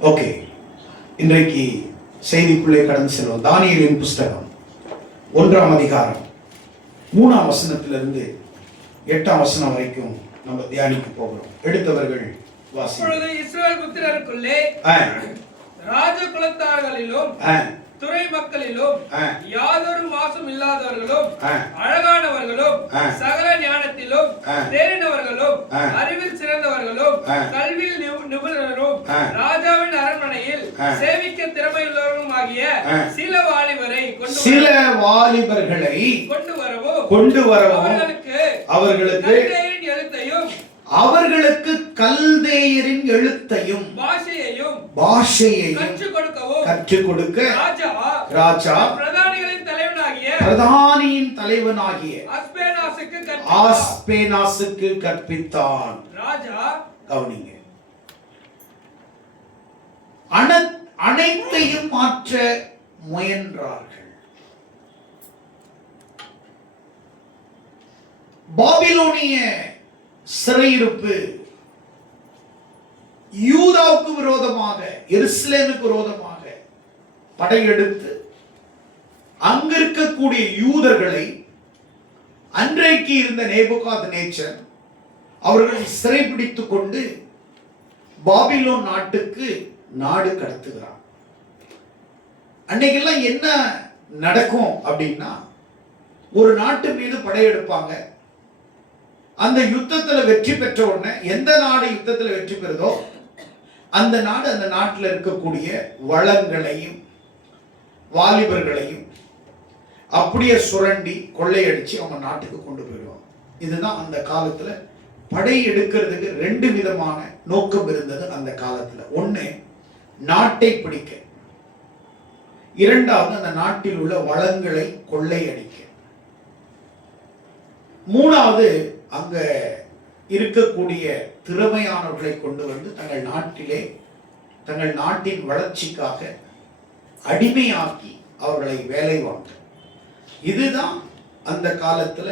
Okay, இன்றைக்கு செய்திக்குள்ளே கடந்து செல்வோம். தானியேலின் புஸ்தகம் 1ஆம் அதிகாரம் 3ஆம் வசனத்திலிருந்து 8ஆம் வசனம் வரைக்கும் நம்ம தியானிக்க போகிறோம். எடுத்தவர்கள் வாசி. இஸ்ரவேல் புத்திரருக்குள்ளே ராஜ குலத்தார்களிலும் துறை மக்களிலும் யாதொரு மாசும் இல்லாதவர்களும் அழகானவர்களும் சகல ஞானத்திலும் தேறினவர்களும் அறிவில் சிறந்தவர்களும் கல்வியில் நிபுணரும் ராஜாவின் அரண்மனையில் சேவிக்க திறமையுள்ளவர்களும் ஆகிய சில வாலிபர்களை கொண்டு வரவும் அவர்களுக்கு கல்தேயரின் எழுத்தையும் பாஷையையும் கற்றுக் கொடுக்க ராஜா பிரதானியின் தலைவனாகிய ஆஸ்பேனாசுக்கு கற்பித்தான். கவனிங்க, அனைத்தையும் மாற்ற முயன்றார்கள். பாபிலோனிய சிறையிருப்பு யூதாவுக்கு விரோதமாக, எருசலேமுக்கு விரோதமாக படையெடுத்து அங்க இருக்கக்கூடிய யூதர்களை, அன்றைக்கு இருந்த நேபுகாத்நேச்சர் அவர்களை சிறைபிடித்துக் கொண்டு பாபிலோன் நாட்டுக்கு நாடு கடத்துகிறான். அன்னைக்கெல்லாம் என்ன நடக்கும் அப்படின்னா, ஒரு நாட்டு மீது படையெடுப்பாங்க. அந்த யுத்தத்துல வெற்றி பெற்ற உடனே எந்த நாடு யுத்தத்துல வெற்றி பெறுதோ அந்த நாடு அந்த நாட்டில் இருக்கக்கூடிய வளங்களையும் வாலிபர்களையும் அப்படியே சுரண்டி கொள்ளையடிச்சு அவங்க நாட்டுக்கு கொண்டு போயிடுவாங்க. இதுதான் அந்த காலத்துல படை எடுக்கிறதுக்கு 2 விதமான நோக்கம் இருந்தது அந்த காலத்துல. ஒண்ணு, நாட்டை பிடிக்க. 2வது, அந்த நாட்டில் உள்ள வளங்களை கொள்ளையடிக்க. 3வது, அங்க இருக்கக்கூடிய திறமையானவர்களை கொண்டு வந்து தங்கள் நாட்டின் வளர்ச்சிக்காக அடிமையாக்கி அவர்களை வேலை வாங்க. இதுதான் அந்த காலத்துல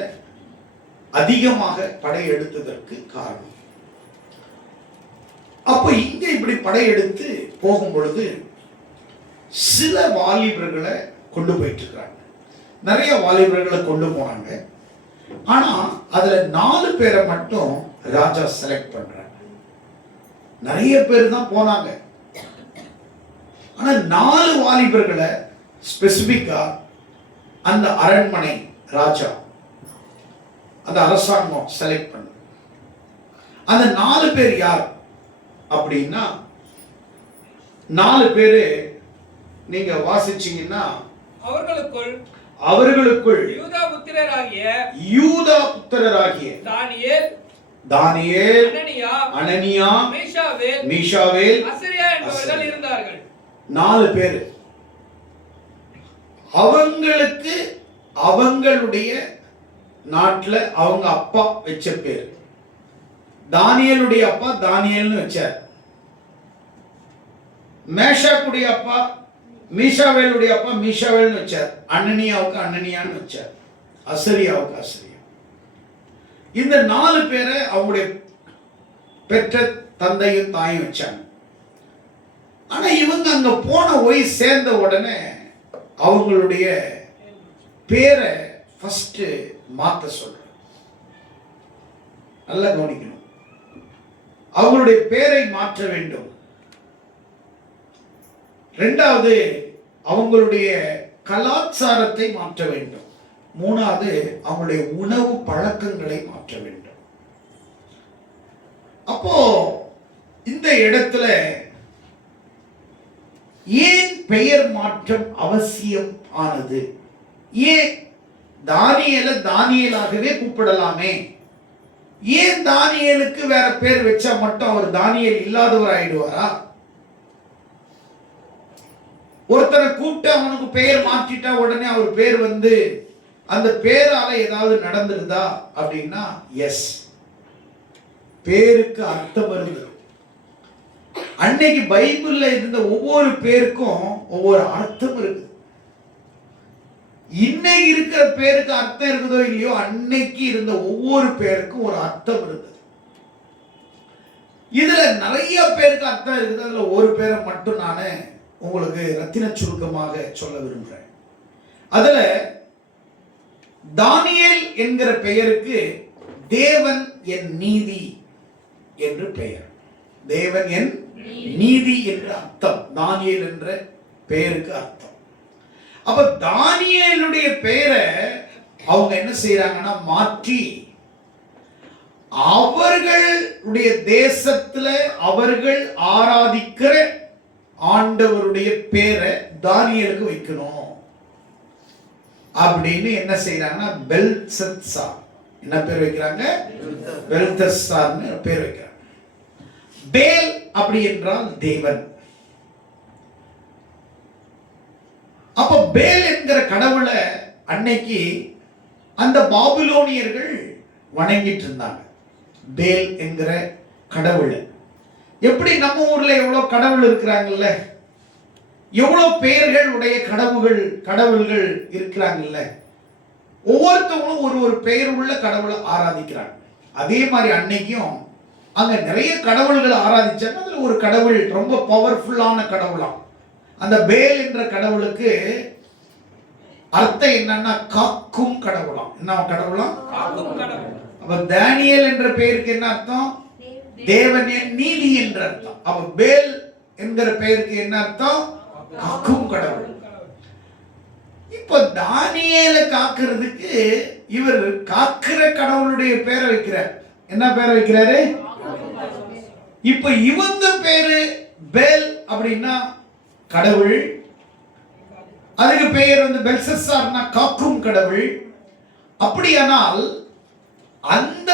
அதிகமாக படையெடுத்ததற்கு காரணம். அப்போ இங்க இப்படி படையெடுத்து போகும் பொழுது சில வாலிபர்களை கொண்டு போயிட்டு இருக்கிறாங்க. நிறைய வாலிபர்களை கொண்டு போனாங்க. ஆனா அதுல 4 பேரை மட்டும் ராஜா செலக்ட் பண்றாங்க. நிறைய பேர் தான் போனாங்க. ஆனா 4 வாலிபர்களை ஸ்பெசிபிக்கா அந்த அரண்மனை ராஜா, அந்த அரசாங்கம் செலக்ட் பண்ண. அந்த 4 பேர் யார் அப்படின்னா, 4 பேரு நீங்க வாசிச்சீங்கன்னா, அவர்களுக்குள் யூதா புத்திரராகிய தானியேல், அனனியா, மீஷாவேல் இருந்தார்கள். 4 பேர். அவங்களுக்கு அவங்களுடைய நாட்டுல அவங்க அப்பா வச்ச பேர். தானியேலுடைய அப்பா தானியேல்னு வச்சார். மேஷாக்குடைய அப்பா, மீஷாவேலுடைய அப்பா மீஷாவேல்னு வச்சார். அனனியாவுக்கு அனனியான்னு வச்சார். அசரியாவுக்கு அசரியா. இந்த 4 பேரை அவங்களுடைய பெற்ற தந்தையும் தாயும் வச்சாங்க. ஆனா இவங்க அங்க போய் சேர்ந்த உடனே அவங்களுடைய பேரை ஃபர்ஸ்ட் மாத்த சொல்ற. நல்லா கவனிக்கணும், அவங்களுடைய பேரை மாற்ற வேண்டும். 2வது, அவங்களுடைய கலாச்சாரத்தை மாற்ற வேண்டும். 3வது, அவங்களுடைய உணவு பழக்கங்களை மாற்ற வேண்டும். அப்போ இந்த இடத்துல ஏன் பெயர் மாற்றம் அவசியம் ஆனது? ஏன் தானியேலாகவே கூப்பிடலாமே? ஏன் தானியேலுக்கு வேற பேர் வச்சா மட்டும் அவர் தானியேல் இல்லாதவர் ஆயிடுவாரா? ஒருத்தரை கூப்பிட்டு அவனுக்கு பெயர் மாற்றிட்டா உடனே அவர் பேர் அந்த பேரால ஏதாவது நடந்துருதா அப்படின்னா, எஸ், பேருக்கு அர்த்தம் இருந்தது. அன்னைக்கு பைபிள்ல இருந்த ஒவ்வொரு பேருக்கும் ஒவ்வொரு அர்த்தம் இருக்கு. இன்னைக்கு இருக்கிற பேருக்கு அர்த்தம் இருக்குதோ இல்லையோ, அன்னைக்கு இருந்த ஒவ்வொரு பேருக்கும் ஒரு அர்த்தம் இருந்தது. இதுல நிறைய பேருக்கு அர்த்தம் இருக்குது. அதுல ஒரு பேரை மட்டும் நான் உங்களுக்கு ரத்தின சுருக்கமாக சொல்ல விரும்புகிறேன். அதுல தானியேல் என்கிற பெயருக்கு தேவன் என் நீதி என்று பெயர். தேவன் என் நீதி என்ற அர்த்தம் தானியேல் என்ற பெயருக்கு அர்த்தம். அப்ப தானியேலுடைய பெயரை அவங்க என்ன செய்யறாங்கன்னா மாற்றி அவர்களுடைய தேசத்துல அவர்கள் ஆராதிக்கிற ஆண்டவருடைய பேரை தானியேலுக்கு வைக்கணும் அப்படின்னு என்ன செய்யறாங்கன்னா பெல்ஷத்சார் என்ன பேர் வைக்கிறாங்க? பெல்ஷத்சார்னு பேர் வைக்கிறாங்க. பேல் அப்படி என்றால் தேவன். அப்ப பேல் என்கிற கடவுளை அன்னைக்கு அந்த பாபிலோனியர்கள் வணங்கிட்டு இருந்தாங்க. பேல் என்கிற கடவுளை எப்படி நம்ம ஊர்ல எவ்வளவு கடவுள் இருக்கிறாங்கல்ல, எவ்வளவு பெயர்கள் உடைய கடவுள்கள் இருக்கிறாங்கல்ல, ஒவ்வொருத்தவங்களும் ஒரு ஒரு பெயர் உள்ள கடவுளை ஆராதிக்கிறாங்க. அதே மாதிரி அன்னைக்கும் அங்க நிறைய கடவுள்களை ஆராதிச்சாங்க. அதுல ஒரு கடவுள் ரொம்ப பவர்ஃபுல்லான கடவுளாம். அந்த பேல் என்ற கடவுளுக்கு அர்த்தம் என்னன்னா காக்கும் கடவுளாம். என்ன கடவுளாம்? அப்ப தானியேல் என்ற பெயருக்கு என்ன அர்த்தம்? தேவன் என் நீதி என்ற அர்த்தம். அப்ப பேல் என்கிற பெயருக்கு என்ன அர்த்தம்? காக்கும் கடவுள். இப்ப தானியேலை காக்கிறதுக்கு இவர் காக்கிற கடவுளுடைய பேரை வைக்கிறார். என்ன பேரை வைக்கிறாரு? இப்ப இவங்க பேரு பேல் அப்படின்னா கடவுள், அதுக்கு பெயர் வந்து பெல்ஷத்சார்னா காக்கும் கடவுள். அப்படியானால் அந்த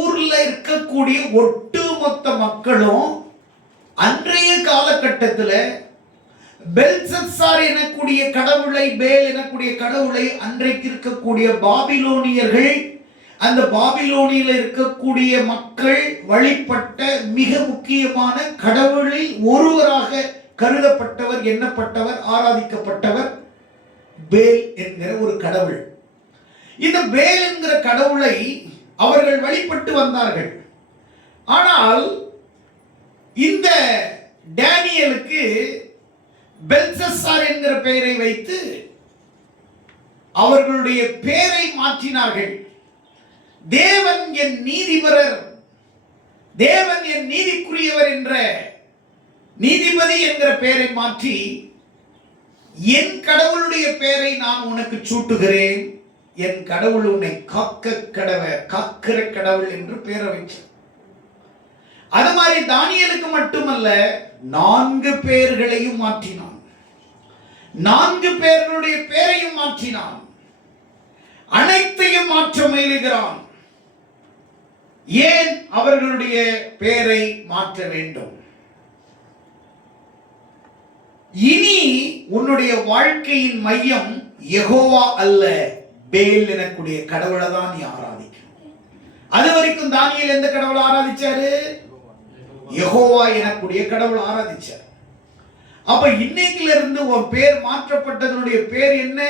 ஊர்ல இருக்கக்கூடிய ஒட்டுமொத்த மக்களும் அன்றைய காலகட்டத்தில் பெல்ஷத்சார் எனக்கூடிய கடவுளை, பேல் எனக்கூடிய கடவுளை அன்றைக்கு இருக்கக்கூடிய பாபிலோனியர்கள், அந்த பாபிலோனியில் இருக்கக்கூடிய மக்கள் வழிபட்ட மிக முக்கியமான கடவுளில் ஒருவராக கருதப்பட்டவர், எண்ணப்பட்டவர், ஆராதிக்கப்பட்டவர் பேல் என்கிற ஒரு கடவுள். இந்த பேல் என்கிற கடவுளை அவர்கள் வழிபட்டு வந்தார்கள். ஆனால் இந்த டேனியலுக்கு பெல்ஷத்சார் என்கிற பெயரை வைத்து அவர்களுடைய பெயரை மாற்றினார்கள். தேவன் என் நீதிபரர், தேவன் என் நீதிக்குரியவர் என்ற நீதிபதி என்கிற பெயரை மாற்றி என் கடவுளுடைய பெயரை நான் உனக்கு சூட்டுகிறேன், என் கடவுள் உன்னை காக்கிற கடவுள் என்று பெயரை வைத்தார். அது மாதிரி தானியேலுக்கு மட்டுமல்ல, 4 பேர்களையும் மாற்றினான். 4 பேர்களுடைய பெயரையும் மாற்றினான். அனைத்தையும் மாற்ற முயலுகிறான். ஏன் அவர்களுடைய பெயரை மாற்ற வேண்டும்? இனி உன்னுடைய வாழ்க்கையின் மையம் யெகோவா அல்ல, பேல் எனக்கூடிய கடவுளை தான் நீ ஆராதிக்கணும். அது வரைக்கும் தானியேல் எந்த கடவுளை ஆராதிச்சாரு? யெகோவா எனக்கூடிய கடவுளை ஆராதிச்சார். அப்ப இன்னைக்குல இருந்து உன் பேர் மாற்றப்பட்டதனுடைய பேர் என்ன?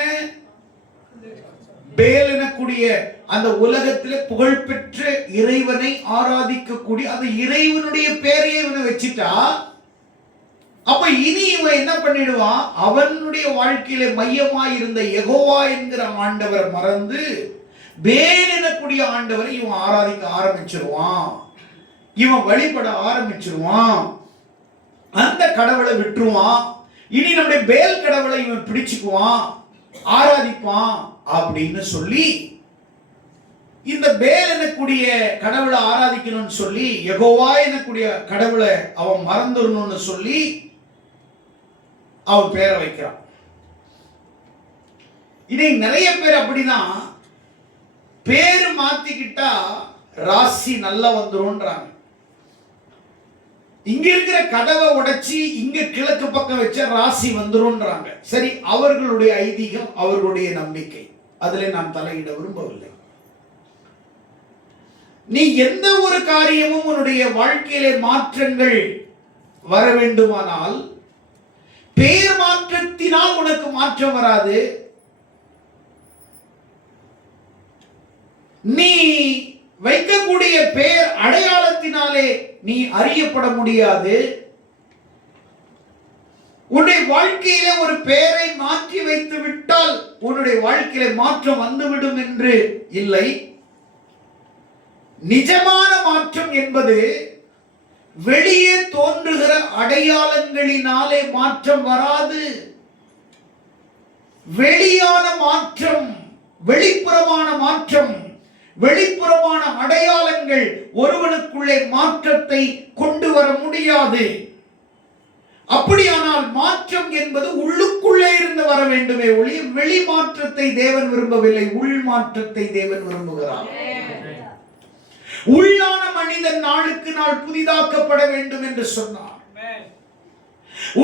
பேல் எனக்கூடிய அந்த உலகத்திலே புகழ்பெற்ற இறைவனை ஆராதிக்கக்கூடிய அந்த இறைவனுடைய பெயரையே இவனை வச்சிட்டா, அப்ப இனி இவன் என்ன பண்ணிடுவான்? அவனுடைய வாழ்க்கையில மையமாய் இருந்த யெகோவா என்கிற ஆண்டவர் மறந்து பேல் எனக்கூடிய ஆண்டவரை இவன் ஆராதிக்க ஆரம்பிச்சிருவான், இவன் வழிபட ஆரம்பிச்சிருவான், அந்த கடவுளை விட்டுருவான். இனி நம்முடைய பேல் கடவுளை இவன் பிடிச்சுக்குவான், ஆராதிப்பான் அப்படின்னு சொல்லி இந்த பேல் எனக்கூடிய கடவுளை ஆராதிக்கணும்னு சொல்லி யெகோவா எனக்கூடிய கடவுளை அவன் மறந்துடணும்னு சொல்லி அவன் பேரை வைக்கிறான். இன்னைக்கு நிறைய பேர் அப்படிதான் பேரு மாத்திக்கிட்டா ராசி நல்லா வந்துரும்ன்றாங்க. இங்க இருக்கிற கதவை உடைச்சி இங்க கிழக்கு பக்கம் வச்ச ராசி வந்துரும்ன்றாங்க. சரி, அவர்களுடைய ஐதீகம், அவர்களுடைய நம்பிக்கை, அதுல நான் தலையிட விரும்பவில்லை. நீ எந்த ஒரு காரியமும் உன்னுடைய வாழ்க்கையிலே மாற்றங்கள் வர வேண்டுமானால் பெயர் மாற்றத்தினால் உனக்கு மாற்றம் வராது. நீ வைக்கக்கூடிய பெயர் அடையாளத்தினாலே நீ அறியப்பட முடியாது. உன்னுடைய வாழ்க்கையில ஒரு பெயரை மாற்றி வைத்து விட்டால் உன்னுடைய வாழ்க்கையில மாற்றம் வந்துவிடும் என்று இல்லை. நிஜமான மாற்றம் என்பது வெளியே தோன்றுகிற அடையாளங்களினாலே மாற்றம் வராது. வெளியான மாற்றம், வெளிப்புறமான மாற்றம், வெளிப்புறமான அடையாளங்கள் ஒருவனுக்குள்ளே மாற்றத்தை கொண்டு வர முடியாது. அப்படியானால் மாற்றம் என்பது உள்ளுக்குள்ளே இருந்து வர வேண்டுமே ஒழிய வெளி மாற்றத்தை தேவன் விரும்பவில்லை. உள் மாற்றத்தை தேவன் விரும்புகிறார். உள்ளான மனிதன் நாளுக்கு நாள் புதிதாக்கப்பட வேண்டும் என்று சொன்னார்.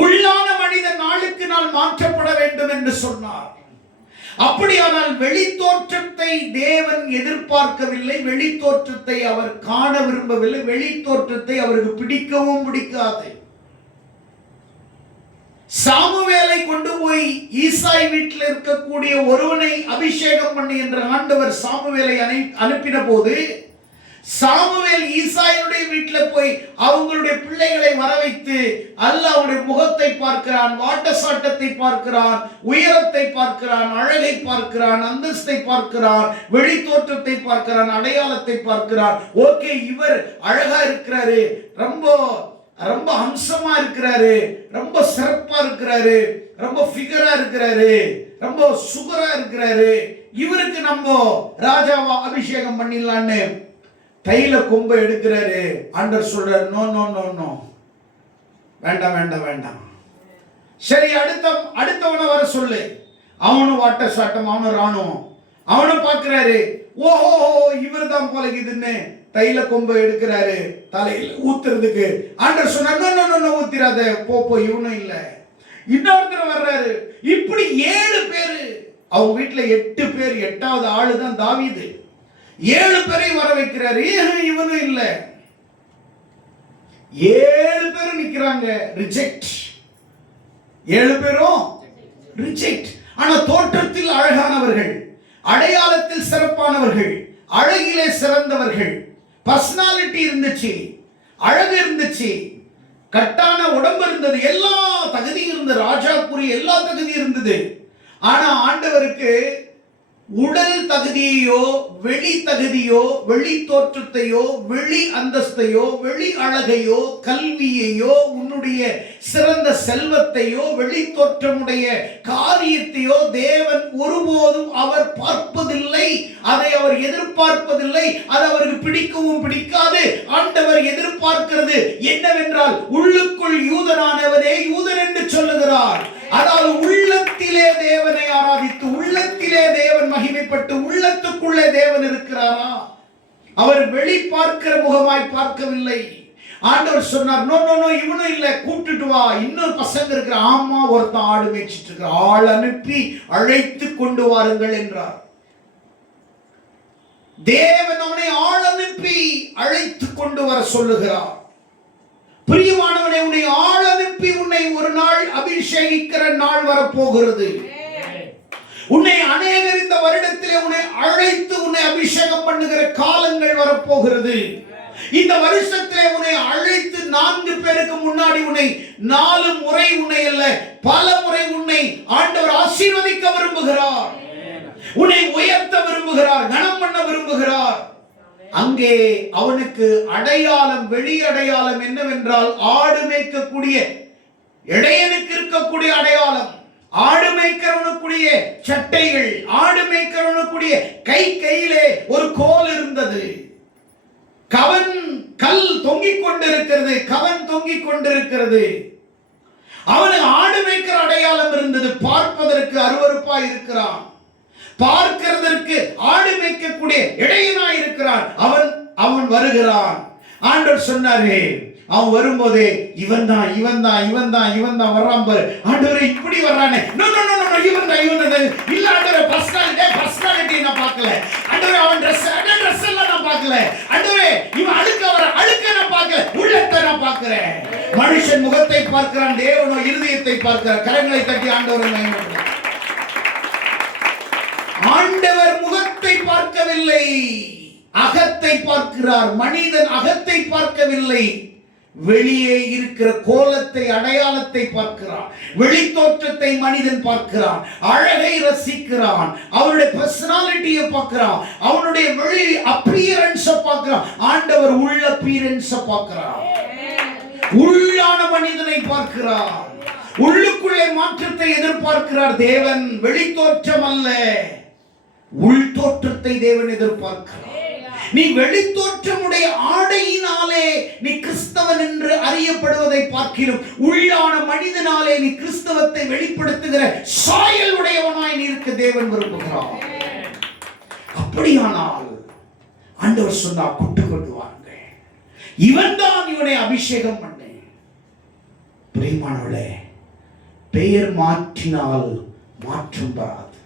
உள்ளான மனிதன் நாளுக்கு நாள் மாற்றப்பட வேண்டும் என்று சொன்னார். அப்படியானால் வெளி தோற்றத்தை தேவன் எதிர்பார்க்கவில்லை. வெளி தோற்றத்தை அவர் காண விரும்பவில்லை. வெளி தோற்றத்தை அவருக்கு பிடிக்கவும் பிடிக்காது. சாமுவேலை கொண்டு போய் ஈசாய் வீட்டில் இருக்கக்கூடிய ஒருவனை அபிஷேகம் பண்ணி என்று ஆண்டவர் சாமுவேலை அனுப்பின போது, சாமுவேல் ஈசாயினுடைய வீட்டில் போய் அவங்களுடைய பிள்ளைகளை வர வைத்து அல்லாஹ்வுடைய முகத்தை பார்க்கிறான், வாட்ட சாட்டத்தை பார்க்கிறான், உயரத்தை பார்க்கிறான், அழகை பார்க்கிறான், அந்தஸ்தை பார்க்கிறான், வெளி தோற்றத்தை பார்க்கிறான், அடையாளத்தை பார்க்கிறான். ஓகே, இவர் அழகா இருக்கிறாரு, ரொம்ப ரொம்ப அம்சமா இருக்கிறாரு, ரொம்ப சிறப்பா இருக்கிறாரு, ரொம்ப ஃபிகரா இருக்கிறாரு, ரொம்ப சுகரா இருக்கிறாரு, இவருக்கு நம்ம ராஜாவா அபிஷேகம் பண்ணிடலான்னு கையில கொம்பை எடுக்கிறாரு. ஆண்டவர் சொல்றாரு, நோ நோ நோ நோ, வேண்டாம் வேண்டாம் வேண்டாம். சரி, அடுத்தவனை வர சொல்லு. அவனும் வாட்ட சாட்டம், அவனும் ராணுவம், அவனும் பார்க்கிறாரு. ஓஹோ, இவர் தான் போலக்குதுன்னு தைல கொம்பை எடுக்கிறாரு தலையில ஊத்துறதுக்கு. ஆண்டவர் சொன்னார், ஊத்திராத, போ, இவனும் இல்ல. இன்னொருத்தர் வர்றாரு. இப்படி 7 பேரு. அவங்க வீட்டுல 8 பேர், 8வது ஆளு தான் தாவீது. 7 பேரை வர வைக்கிறாரு. இவனும் இல்ல. 7 பேரும் நிக்கிறாங்க. ரிஜெக்ட். 7 பேரும் ரிஜெக்ட். ஆனா தோற்றத்தில் அழகானவர்கள், அடையாளத்தில் சிறப்பானவர்கள், அழகிலே சிறந்தவர்கள், பர்சனாலிட்டி இருந்துச்சு, அழகு இருந்துச்சு, கட்டான உடம்பு இருந்தது, எல்லா தகுதியும் இருந்தது, ராஜாக்குரிய எல்லா தகுதியும் இருந்தது. ஆனா ஆண்டவருக்கு உடல் தகுதியோ, வெளி தகுதியோ, வெளி தோற்றத்தையோ, வெளி அந்தஸ்தையோ, வெளி அழகையோ, கல்வியையோ, உன்னுடைய சிறந்த செல்வத்தையோ, வெளி தோற்றமுடைய காரியத்தையோ தேவன் ஒருபோதும் அவர் பார்ப்பதில்லை. அதை அவர் எதிர்பார்ப்பதில்லை. அது அவருக்கு பிடிக்கவும் பிடிக்காது. ஆண்டவர் எதிர்பார்க்கிறது என்னவென்றால், உள்ளுக்குள் யூதனானவனே யூதன் என்று சொல்லுகிறார். அதாவது உள்ளத்திலே தேவனை ஆராதித்து, உள்ளத்திலே தேவன் மகிமைப்பட்டு, உள்ளத்துக்குள்ளே தேவன் இருக்கிறாரா? அவர் வெளி பார்க்கிற முகமாய் பார்க்கவில்லை. ஆண்டவர் சொன்னார், நோ நோ நோ, இவனும் இல்ல, கூப்பிட்டுட்டு வா, இன்னொரு பசங்க இருக்கிற. ஆமா, ஒருத்தன் ஆடு மேய்ச்சிட்டு இருக்கிற, ஆள் அனுப்பி அழைத்து கொண்டு வாருங்கள் என்றார். தேவன் அவனை ஆள் அனுப்பி அழைத்து கொண்டு வர சொல்லுகிறார். பிரியமானவனே, உன்னை ஆள் அனுப்பி உன்னை ஒரு நாள் அபிஷேகிக்கிற நாள் வரப்போகிறது. உன்னை அநேகர் இந்த வருடத்திலே உன்னை அழைத்து உன்னை அபிஷேகம் பண்ணுகிற காலங்கள் வரப்போகிறது. இந்த வருஷத்திலே உன்னை அழைத்து 4 பேருக்கு முன்னாடி உன்னை 4 முறை உன்னை அல்ல, பல முறை உன்னை ஆண்டவர் ஆசீர்வதிக்க விரும்புகிறார். உன்னை உயர்த்த விரும்புகிறார், கனம் பண்ண விரும்புகிறார். அங்கே அவனுக்கு அடையாளம், வெளி அடையாளம் என்னவென்றால், ஆடு மேய்க்கக்கூடிய இடையனுக்கு இருக்கக்கூடிய அடையாளம், ஆடு மேய்க்கிறவனுக்குரிய சட்டைகள், ஆடு மேய்க்கிறவனுக்குரிய கையிலே ஒரு கோல் இருந்தது, கல் தொங்கிக் கொண்டிருக்கிறது, கவன் தொங்கிக் கொண்டிருக்கிறது. அவனுக்கு ஆடு மேய்க்கிற அடையாளம் இருந்தது. பார்ப்பதற்கு அருவருப்பாய் இருக்கிறான், பார்க்கிறதற்கு ஆடு மேய்க்கக்கூடிய இடையனாய் இருக்கிறான். அவன் வருகிறான். ஆண்டவர் சொன்னாரே, அவன் வரும்போதே இவன் தான் வர்றான் பாரு. ஆண்டவரே, இப்படி வர்றானே, இவன் தான் இல்ல ஆண்டவரே, பர்சனாலிட்டி நான் பார்க்கல ஆண்டவரே, அவன் Dress எல்லாம் நான் பார்க்கல ஆண்டவரே, இவன் அழுக்க நான் பார்க்கல, உள்ளத்தை நான் பார்க்கிறேன். மனுஷன் முகத்தை பார்க்கிறான், தேவனோ இருதயத்தை பார்க்கிறார். கரங்களை தட்டி ஆண்டவரை ஆண்டவர் முகத்தை பார்க்கவில்லை, அகத்தை பார்க்கிறார். மனிதன் அகத்தை பார்க்கவில்லை, வெளியே இருக்கிற கோலத்தை, அடையாளத்தை பார்க்கிறான். வெளி தோற்றத்தை மனிதன் பார்க்கிறான், அழகை ரசிக்கிறான், அவனுடைய பர்சனாலிட்டியை பார்க்கிறான், அவனுடைய வெளி அப்பியரன்ஸை பார்க்கிறான். ஆண்டவர் உள்ள அப்பியரன்ஸை பார்க்கிறார், உள்ளான மனிதனை பார்க்கிறார், உள்ளுக்குள்ளே மாற்றத்தை எதிர்பார்க்கிறார். தேவன் வெளி தோற்றம் அல்ல, உள் தோற்றத்தை தேவன் எதிர்பார்க்கிறார். நீ வெளித்தோற்றமுடைய ஆடையினாலே நீ கிறிஸ்தவன் என்று அறியப்படுவதை பார்க்கிறோம். உள்ளான மனிதனாலே நீ கிறிஸ்தவத்தை வெளிப்படுத்துகிற சாயல் உடையவனாய் நீ இருக்க தேவன் விரும்புகிறார். அப்படியானால் ஆண்டவர் சொன்னா, கொண்டு கொண்டு வாங்க, இவன் தான் இவனை அபிஷேகம் பண்ண. பிரியமானவளே, பெயர் மாற்றினால் மாற்றம் வராது.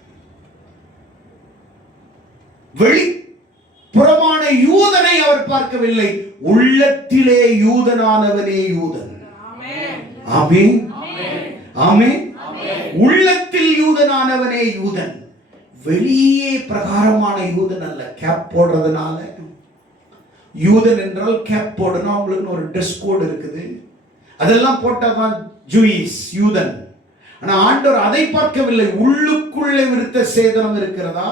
வெளிப்புறமான யூதனை அவர் பார்க்கவில்லை, உள்ளத்திலே யூதனானவனே யூதன். ஆமென், ஆமென். உள்ளத்தில் யூதனானவனே யூதன், வெளியே பிரகாரமான யூதன் அல்ல. கேப் போடுறதுனால யூதன் என்றால் கேப் போடணும், அவங்களுக்கு ஒரு ட்ரெஸ் கோட் இருக்குது, அதெல்லாம் போட்டதான் ஜூயிஸ் யூதன். ஆனா ஆண்டவர் அதை பார்க்கவில்லை. உள்ளுக்குள்ளே விருத்த சேதனம் இருக்கிறதா,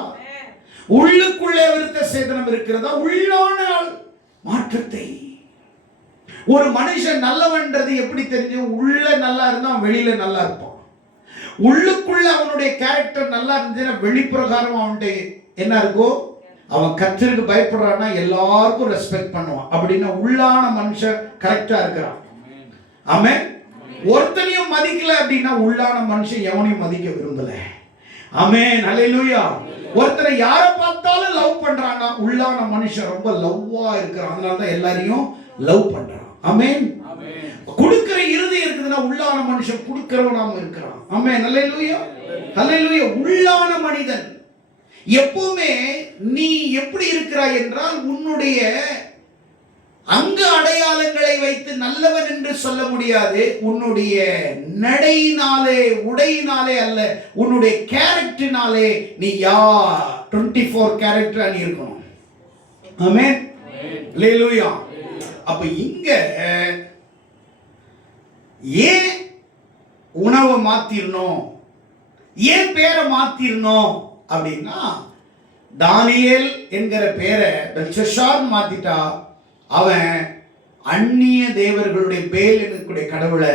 உள்ளுக்குள்ளே விருத்த சேதனம் இருக்கிறதா, உள்ளான மாற்றத்தை. ஒரு மனுஷன் நல்லவன்றது எப்படி தெரிஞ்சு? உள்ள நல்லா இருந்தா வெளியில நல்லா இருப்பான். உள்ளுக்குள்ள அவனுடைய கேரக்டர் நல்லா இருந்துச்சுன்னா வெளிப்பிரகாரம் அவனுடைய என்ன இருக்கோ, அவன் கர்த்தருக்கு பயப்படுறான்னா எல்லாருக்கும் ரெஸ்பெக்ட் பண்ணுவான். அப்படின்னா உள்ளான மனுஷன் கரெக்டா இருக்கிறான். ஆமென். ஒருத்தனையும் மதிக்கல அப்படின்னா உள்ளான மனுஷன் எவனையும் மதிக்க விரும்பல. ஆமென், ஹல்லேலூயா. ஒருத்தரை யாரை பார்த்தாலும் லவ் பண்றானா, உள்ளான மனுஷன் ரொம்ப லவ்வா இருக்கிறான், அதனால தான் எல்லாரையும் லவ் பண்றான். ஆமென். கொடுக்கிற இருதயம் இருக்குதுன்னா உள்ளான மனுஷன் கொடுக்கிறவனாம இருக்கிறான். ஆமென், ஹல்லேலூயா, ஹல்லேலூயா. உள்ளான மனிதன் எப்பவுமே நீ எப்படி இருக்கிறாய் என்றால், உன்னுடைய அங்க அடையாளங்களை வைத்து நல்லவன் என்று சொல்ல முடியாது. உன்னுடைய நடையினாலே, உடையினாலே அல்ல, உன்னுடைய கேரக்டரினாலே நீ யார் 24 கேரக்டரா நீ இருக்கணும். ஆமென், ஹல்லேலூயா. அப்ப இங்க ஏன் உணவை மாத்திரணும், ஏன் பேரை மாத்திரணும் அப்படின்னா, தானியேல் என்கிற பேரை பெல்ஷாசார் மாத்திட்டா அவன் அந்நிய தேவர்களுடைய பேல் எனக்கூடிய கடவுளை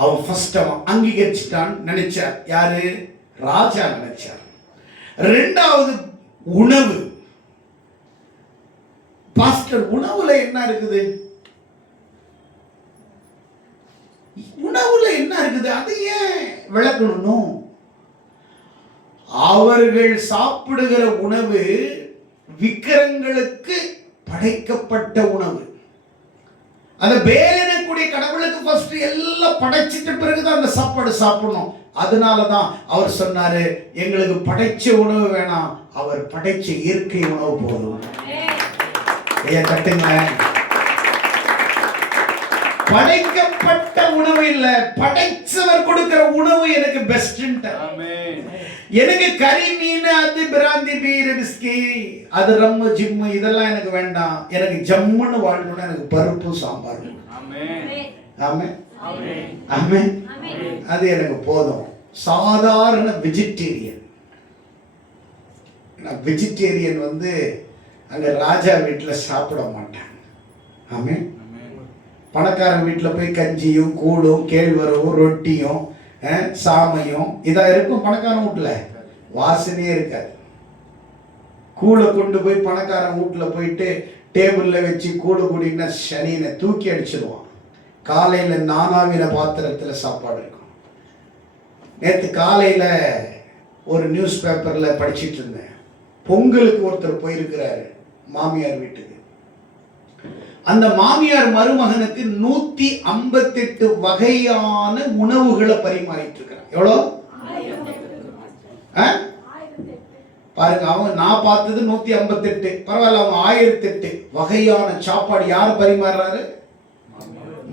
அவன் ஃபர்ஸ்ட் அவன் அங்கீகரிச்சுட்டான் நினைச்சார். யாரு? ராஜா நினைச்சார். ரெண்டாவது உணவு. பாஸ்டர், உணவுல என்ன இருக்குது? உணவுல என்ன இருக்குது? அது ஏன் விளக்கணும்? அவர்கள் சாப்பிடுகிற உணவு விக்கிரங்களுக்கு படைக்கப்பட்ட உணவு. அந்த பேலனக்கூடிய கடவுளுக்கு ஃபர்ஸ்ட் எல்லாம் படைச்சிட்ட பிறகுதான் அந்த சாப்பாடு சாப்பிடணும். அதனாலதான் அவர் சொன்னாரு, எங்களுக்கு படைச்ச உணவு வேணாம், அவர் படைச்ச இயற்கை உணவு போதும். ஏன் கட்டுங்க? படைக்கப்பட்ட உணவு இல்ல, படைச்சவர் கொடுக்கிற உணவு எனக்கு பெஸ்ட். எனக்கு கறி, மீன், அது பிராந்தி, பீர், பிஸ்கி, அது ரம்மு, ஜிம்மு இதெல்லாம் எனக்கு வேண்டாம். எனக்கு ஜம்முன்னு வாழணும்னா எனக்கு பருப்பு சாம்பார். ஆமென், ஆமென். அது எனக்கு போதும். சாதாரண வெஜிடேரியன். வெஜிடேரியன் வந்து அங்க ராஜா வீட்டில் சாப்பிட மாட்டாங்க. ஆமென். பணக்காரன் வீட்டில் போய் கஞ்சியும் கூழும் கேழ்வரவும் ரொட்டியும் சாமையும் இதா இருக்கும். பணக்காரன் வீட்டுல வாசனையே இருக்காது. கூழை கொண்டு போய் பணக்காரன் வீட்டுல போயிட்டு டேபிள்ல வச்சு கூழு குடினா சனியனை தூக்கி அடிச்சிருவான். காலையில நானாவின பாத்திரத்துல சாப்பாடு இருக்கும். நேற்று காலையில ஒரு நியூஸ் பேப்பர்ல படிச்சிட்டு இருந்தேன். பொங்கலுக்கு ஒருத்தர் போயிருக்கிறாரு மாமியார் வீட்டுக்கு. அந்த மாமியார் மருமகனுக்கு 158 வகையான உணவுகளை பரிமாறிட்டு இருக்கிறார். எவ்வளோ பாருங்க. அவங்க நான் பார்த்தது 158, பரவாயில்ல, அவங்க 1008 வகையான சாப்பாடு யாரு பரிமாறுறாரு?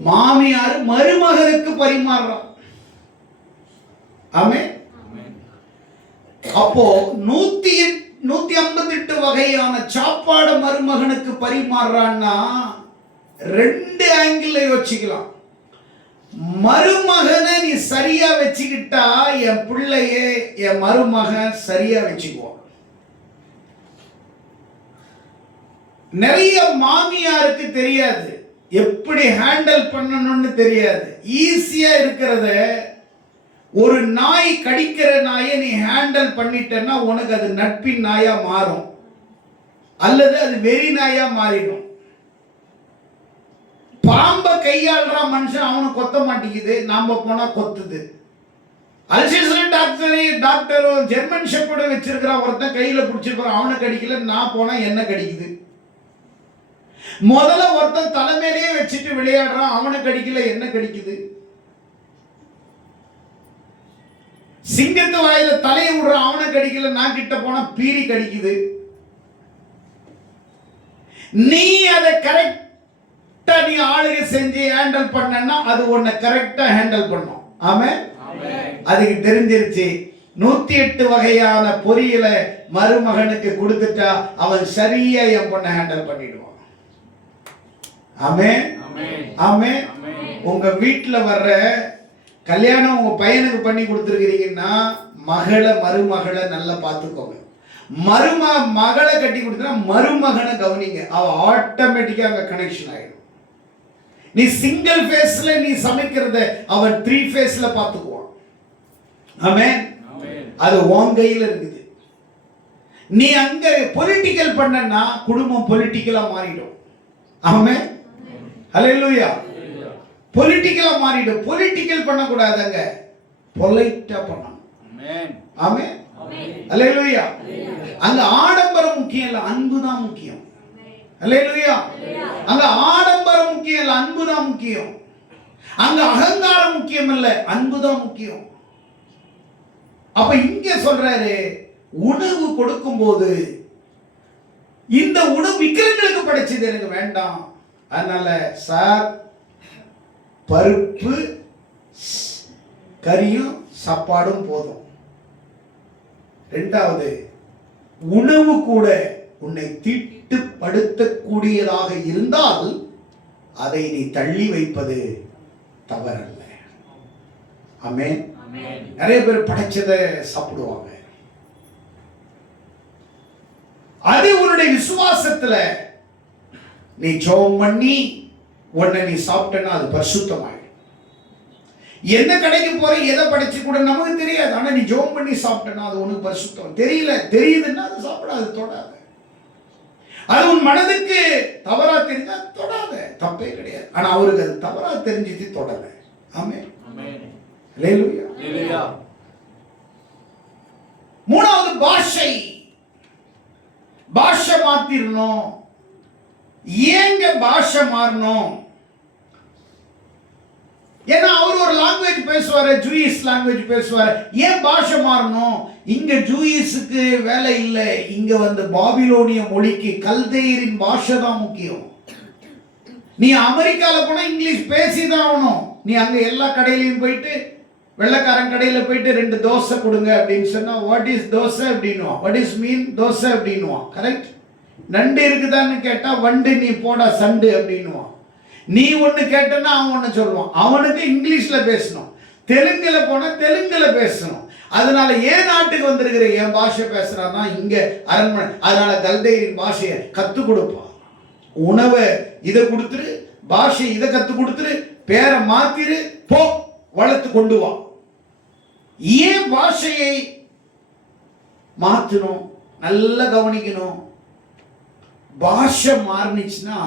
மாமியார் மருமகனுக்கு பரிமாறுறார். ஆமென். அப்போ 158 வகையான சாப்பாடு மருமகனுக்கு பரிமாறுறான்னா 2 ஆங்கிள் யோசிக்கலாம். மருமகனை நீ சரியா வச்சுக்கிட்டா என் பிள்ளைய என் மருமகன் சரியா வச்சுக்குவான். நிறைய மாமியாருக்கு தெரியாது, எப்படி ஹேண்டில் பண்ணணும்னு தெரியாது. ஈஸியா இருக்கிறத, ஒரு நாய் கடிக்கிற நாயை நீ ஹேண்டில் பண்ணிட்டன்னா உனக்கு அது நட்பின் நாயா மாறும், அல்லது அது வெறி நாயா மாறிடும். பாம்பை கையாளுற மனுஷன் அவனை கொத்த மாட்டேங்குது, நாம போனா கொத்துது. அல்சேஷன் டாக்டரும் ஜெர்மன் ஷெப்பர்டு வச்சிருக்கிறான், ஒருத்தன் கையில பிடிச்சிருப்பான், அவனை கடிக்கல, நான் போனா என்ன கடிக்குது. முதல்ல ஒருத்தன் தலைமையிலேயே வச்சுட்டு விளையாடுறான், அவனை கடிக்கல, என்ன கடிக்குது. சிங்கத்து வாயில தலையை விடுறான், அவனை கடிக்கல, நான் கிட்ட போனா பீரி கடிக்குது. நீ அதை கரெக்டா நீ ஆளுகை செஞ்சு ஹேண்டில் பண்ணனா அது உன்னை கரெக்டா ஹேண்டில் பண்ணும். ஆமென். அதுக்கு தெரிஞ்சிருச்சு. 108 வகையான பொரியலை மருமகனுக்கு கொடுத்துட்டா அவன் சரியா என் பொண்ணை ஹேண்டில் பண்ணிடுவான். ஆமென். ஆமென். உங்க வீட்டுல வர்ற கல்யாணம் உங்க பையனுக்கு பண்ணி கொடுத்துருக்கீங்கன்னா மருமகளை நல்லா பார்த்துக்கோங்க. மகளை கட்டி கொடுத்தா மருமகனை கவனிங்க, அவ ஆட்டோமேட்டிக்கா அங்க கனெக்ஷன் ஆயிடும். நீ சிங்கிள் ஃபேஸ்ல நீ சமைக்கிறத அவன் 3 ஃபேஸ்ல பார்த்துக்குவான். ஆமென். அது உன் கையில இருக்குது. நீ அங்க பொலிட்டிக்கல் பண்ணனா குடும்பம் பொலிட்டிக்கலா மாறிடும். ஆமென். ஹல்லேலூயா. பொலிட்டிக்கலா மாறிடும். பொலிட்டிக்கல் பண்ண கூடாதுங்க, பொலைட்டா பண்ணணும். ஆமென். ஹல்லேலூயா. அங்க ஆடம்பரம் முக்கியம் இல்ல, அன்பு தான் முக்கியம். ஹல்லேலூயா. அங்க ஆடம்பரம் முக்கியம் இல்ல, அன்பு தான் முக்கியம். அங்க அகங்காரம் முக்கியம் இல்ல, அன்பு தான் முக்கியம். அப்ப இங்க சொல்றாரு, உணவு கொடுக்கும் போது இந்த உணவு விக்கிரங்களுக்கு படைச்சது எனக்கு வேண்டாம், அதனால சார் பருப்பு கறியும் சாப்பாடும் போதும். 2வது, உணவு கூட உன்னை தீட்டுப்படுத்தக்கூடியதாக இருந்தால் அதை நீ தள்ளி வைப்பது தவறல்ல. ஆமென். நிறைய பேர் படைச்சதை சாப்பிடுவாங்க. அது உன்னுடைய விசுவாசத்துல நீ ஜெபம் பண்ணி உன்னை நீ சாப்பிட்டனா அது பரிசுத்தமாயிடும். எந்த கடைக்கு போற எதை படைச்சு கூட நமக்கு தெரியாது, ஆனா நீ ஜெபம் பண்ணி சாப்பிட்டனா அது உனக்கு பரிசுத்தம். தெரியுதுன்னா அது சாப்பிடாது, தொடாத. அது உன் மனதுக்கு தவறா தெரிஞ்சா தொடாத, தப்பே கிடையாது. ஆனா அவருக்கு அது தவறா தெரிஞ்சிட்டு தொடல. ஆமென். ஹல்லேலூயா. 3வது பாஷை மாத்திரணும். ஏங்க பாஷை மாறணும்? ஏன்னா அவர் ஒரு லாங்குவேஜ் பேசுவாரு, ஜூயிஸ் லாங்குவேஜ் பேசுவாரு. ஏன் பாஷை மாறணும்? இங்க ஜூயிஸுக்கு வேலை இல்லை, இங்க வந்து பாபிலோனிய மொழிக்கு கல்தேயரின் பாஷை தான் முக்கியம். நீ அமெரிக்கால போனா இங்கிலீஷ் பேசிதான் ஆகணும். நீ அங்க எல்லா கடையிலையும் போயிட்டு, வெள்ளக்காரன் கடையில போயிட்டு 2 தோசை கொடுங்க அப்படின்னு சொன்னா வாட் இஸ் தோசை அப்படின்னுவான், வாட் இஸ் மீன் தோசை அப்படின்னுவான். கரெக்ட். நண்டு இருக்குதான்னு கேட்டா வண்டு நீ போடா சண்டு அப்படின்னுவான். நீ ஒன்னு கேட்டனா அவன் ஒன்னு சொல்லுவான். அவனுக்கு இங்கிலீஷ்ல பேசணும், தெலுங்குல போனா தெலுங்குல பேசணும். அதனால ஏன் நாட்டுக்கு வந்திருக்கிற என் பாஷை பேசுறான்னா இங்க அரண்மனை, அதனால கல்தேயரின் பாஷையை கத்து கொடுப்பான். உணவை இதை கொடுத்துரு, பாஷை இதை கத்து கொடுத்துரு, பேரை மாத்திரு, போ வளர்த்து கொண்டு வா. ஏன் பாஷையை மாற்றணும்? நல்லா கவனிக்கணும். பாஷை மாறினுச்சுன்னா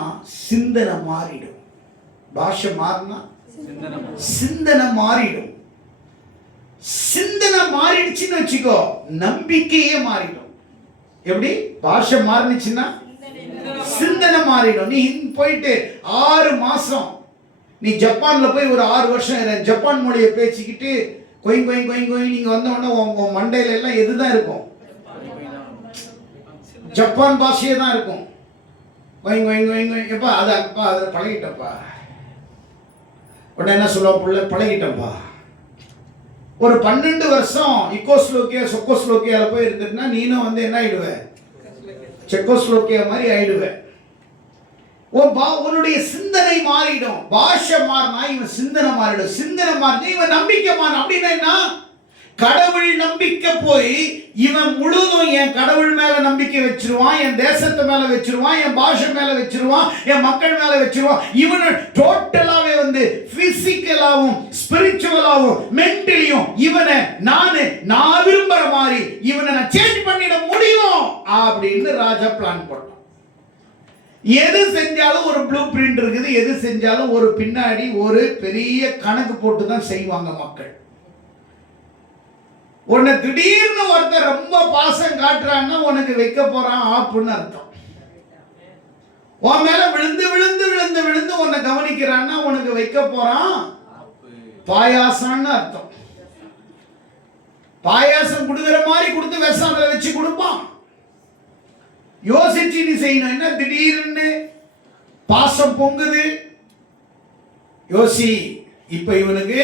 சிந்தனை மாறிடும். பாஷை மாறினா சிந்தனை மாறிடும். சிந்தனை மாறிடுச்சுன்னு வச்சுக்கோ, நம்பிக்கையே மாறிடும். எப்படி? பாஷை மாறினுச்சுன்னா சிந்தனை மாறிடும். நீ போயிட்டு 6 மாசம் நீ ஜப்பான்ல போய் ஒரு 6 வருஷம் ஜப்பான் மொழியை பேசிக்கிட்டு கொய் கொய் கொய் கொய் நீங்க வந்த உடனே உங்க மண்டையில எல்லாம் எதுதான் இருக்கும்? ஜப்பான் பாஷையே தான் இருக்கும். கொய் கொய் கொய் கொய் எப்பா அது அப்பா அதில் பழகிட்டப்பா. உடனே என்ன சொல்லுவா புள்ள, பழகிட்டப்பா. ஒரு 12 வருஷம் இக்கோஸ்லோக்கியா சொக்கோஸ்லோக்கியால போய் இருந்துட்டுனா நீனும் வந்து என்ன ஆயிடுவ, செக்கோஸ்லோக்கியா மாதிரி ஆயிடுவ. உன்னுடைய சிந்தனை மாறிடும். பாஷை மாறினா இவன் சிந்தனை மாறிடும். சிந்தனை மாறினா இவன் நம்பிக்கை மாறும். அப்படின்னா என்ன? கடவுள் நம்பிக்கை போய் இவன் முழுதும் என் கடவுள் மேல நம்பிக்கை வச்சிருவான், என் தேசத்து மேல வச்சிருவான், என் பாஷை மேல வச்சிருவான், என் மக்கள் மேல வச்சிருவான். இவனை டோட்டலாவே வந்து பிசிக்கலாவும் ஸ்பிரிச்சுவலாவும் மென்டலியும் இவனை நான் விரும்புற மாதிரி இவனை நான் சேஞ்ச் பண்ணிட முடியும் அப்படின்னு ராஜா பிளான் பண்ணான். எது செஞ்சாலும் ஒரு ப்ளூ பிரிண்ட் இருக்குது. எது செஞ்சாலும் ஒரு பின்னாடி ஒரு பெரிய கணக்கு போட்டு தான் செய்வாங்க மக்கள். உன்னை திடீர்னு ஒருத்தர் ரொம்ப பாசம் காட்டுறான்னா உனக்கு வைக்க போறான் ஆப்புன்னு அர்த்தம். உன் மேல விழுந்து விழுந்து விழுந்து விழுந்து உன்னை கவனிக்கிறான்னா உனக்கு வைக்க போறான் பாயாசம்னு அர்த்தம். பாயாசம் கொடுக்கிற மாதிரி கொடுத்து விஷம் அதில் வச்சு கொடுப்பான். யோசிச்சு நீ செய்யணும். என்ன திடீர்னு பாசம் பொங்குது, யோசி. இப்ப இவனுக்கு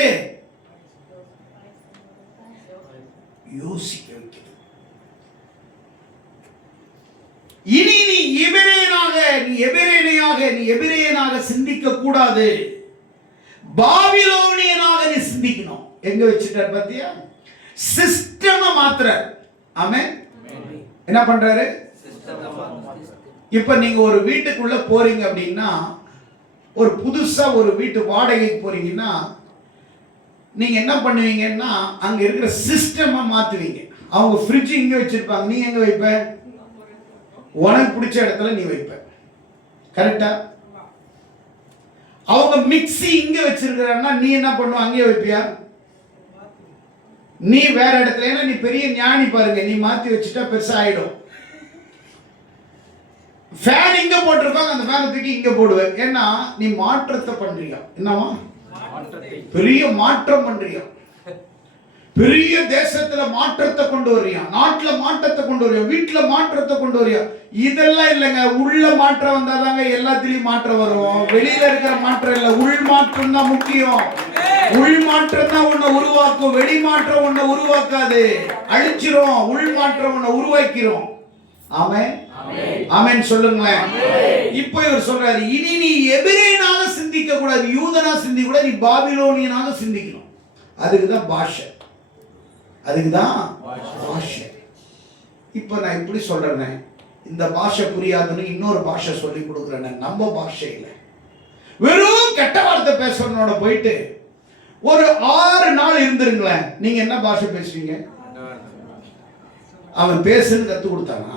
யோசிக்க வைக்கிறது. இனி நீ எபிரேயனாக சிந்திக்க கூடாது, பாபிலோனியனாக நீ சிந்திக்கணும். எங்க வச்சுட்டார் பாத்தியா? சிஸ்டம் மாத்திர. ஆமென். என்ன பண்றாரு? இப்ப நீங்க ஒரு வீட்டுக்குள்ள போறீங்க அப்படின்னா, ஒரு புதுசா ஒரு வீட்டு வாடகைக்கு போறீங்கன்னா நீங்க என்ன பண்ணுவீங்கன்னா அங்க இருக்கிற சிஸ்டமை மாத்துவீங்க. அவங்க ஃப்ரிட்ஜ் இங்க வச்சிருப்பாங்க, நீ எங்க வைப்ப? உனக்கு பிடிச்ச இடத்துல நீ வைப்ப. கரெக்டா? அவங்க மிக்ஸி இங்க வச்சிருக்காங்கன்னா நீ என்ன பண்ணுவ? அங்கே வைப்பியா? நீ வேற இடத்துல. ஏன்னா நீ பெரிய ஞானி பாருங்க, நீ மாத்தி வச்சுட்டா பெருசா ஆயிடும். ஃபேன் இங்க போட்டிருக்காங்க, அந்த ஃபேனை தூக்கி இங்க போடுவேன். ஏன்னா நீ மாற்றத்தை பண்றீங்க. என்னவா? பெரிய மாற்றம் பண்றீங்க. பெரிய தேசத்துல மாற்றத்தை கொண்டு வர்றியா, நாட்டுல மாற்றத்தை கொண்டு வர்றியா, வீட்டுல மாற்றத்தை கொண்டு வர்றியா. இதெல்லாம் இல்லைங்க. உள்ள மாற்றம் வந்தாதாங்க எல்லாத்திலையும் மாற்றம் வரும். வெளியில இருக்கிற மாற்றம் இல்ல, உள் மாற்றம் தான் முக்கியம். உள் மாற்றம் தான் உன்னை உருவாக்கும். வெளி மாற்றம் உன்னை உருவாக்காது, அழிச்சிரும். உள் மாற்றம் உன்னை உருவாக்கிறோம். ஆமென். ஆமென் சொல்லுங்களேன். இப்போ இவர் சொல்றாரு, இனி நீ எபிரேயனாக சிந்திக்க கூடாது, யூதனா சிந்திக்க கூடாது, நீ பாபிலோனியனாக சிந்திக்கணும். அதுக்குதான் பாஷை. அதுக்குதான் பாஷை. இப்போ நான் இப்படி சொல்றேன், இந்த பாஷை புரியாதுன்னு இன்னொரு பாஷை சொல்லி கொடுக்குறேன். நம்ம பாஷையில வெறும் கெட்ட வார்த்தை பேசுறவனோட போயிட்டு ஒரு 6 நாள் இருந்துருங்களேன், நீங்க என்ன பாஷை பேசுவீங்க? அவன் பேசுன்னு கத்து கொடுத்தானா?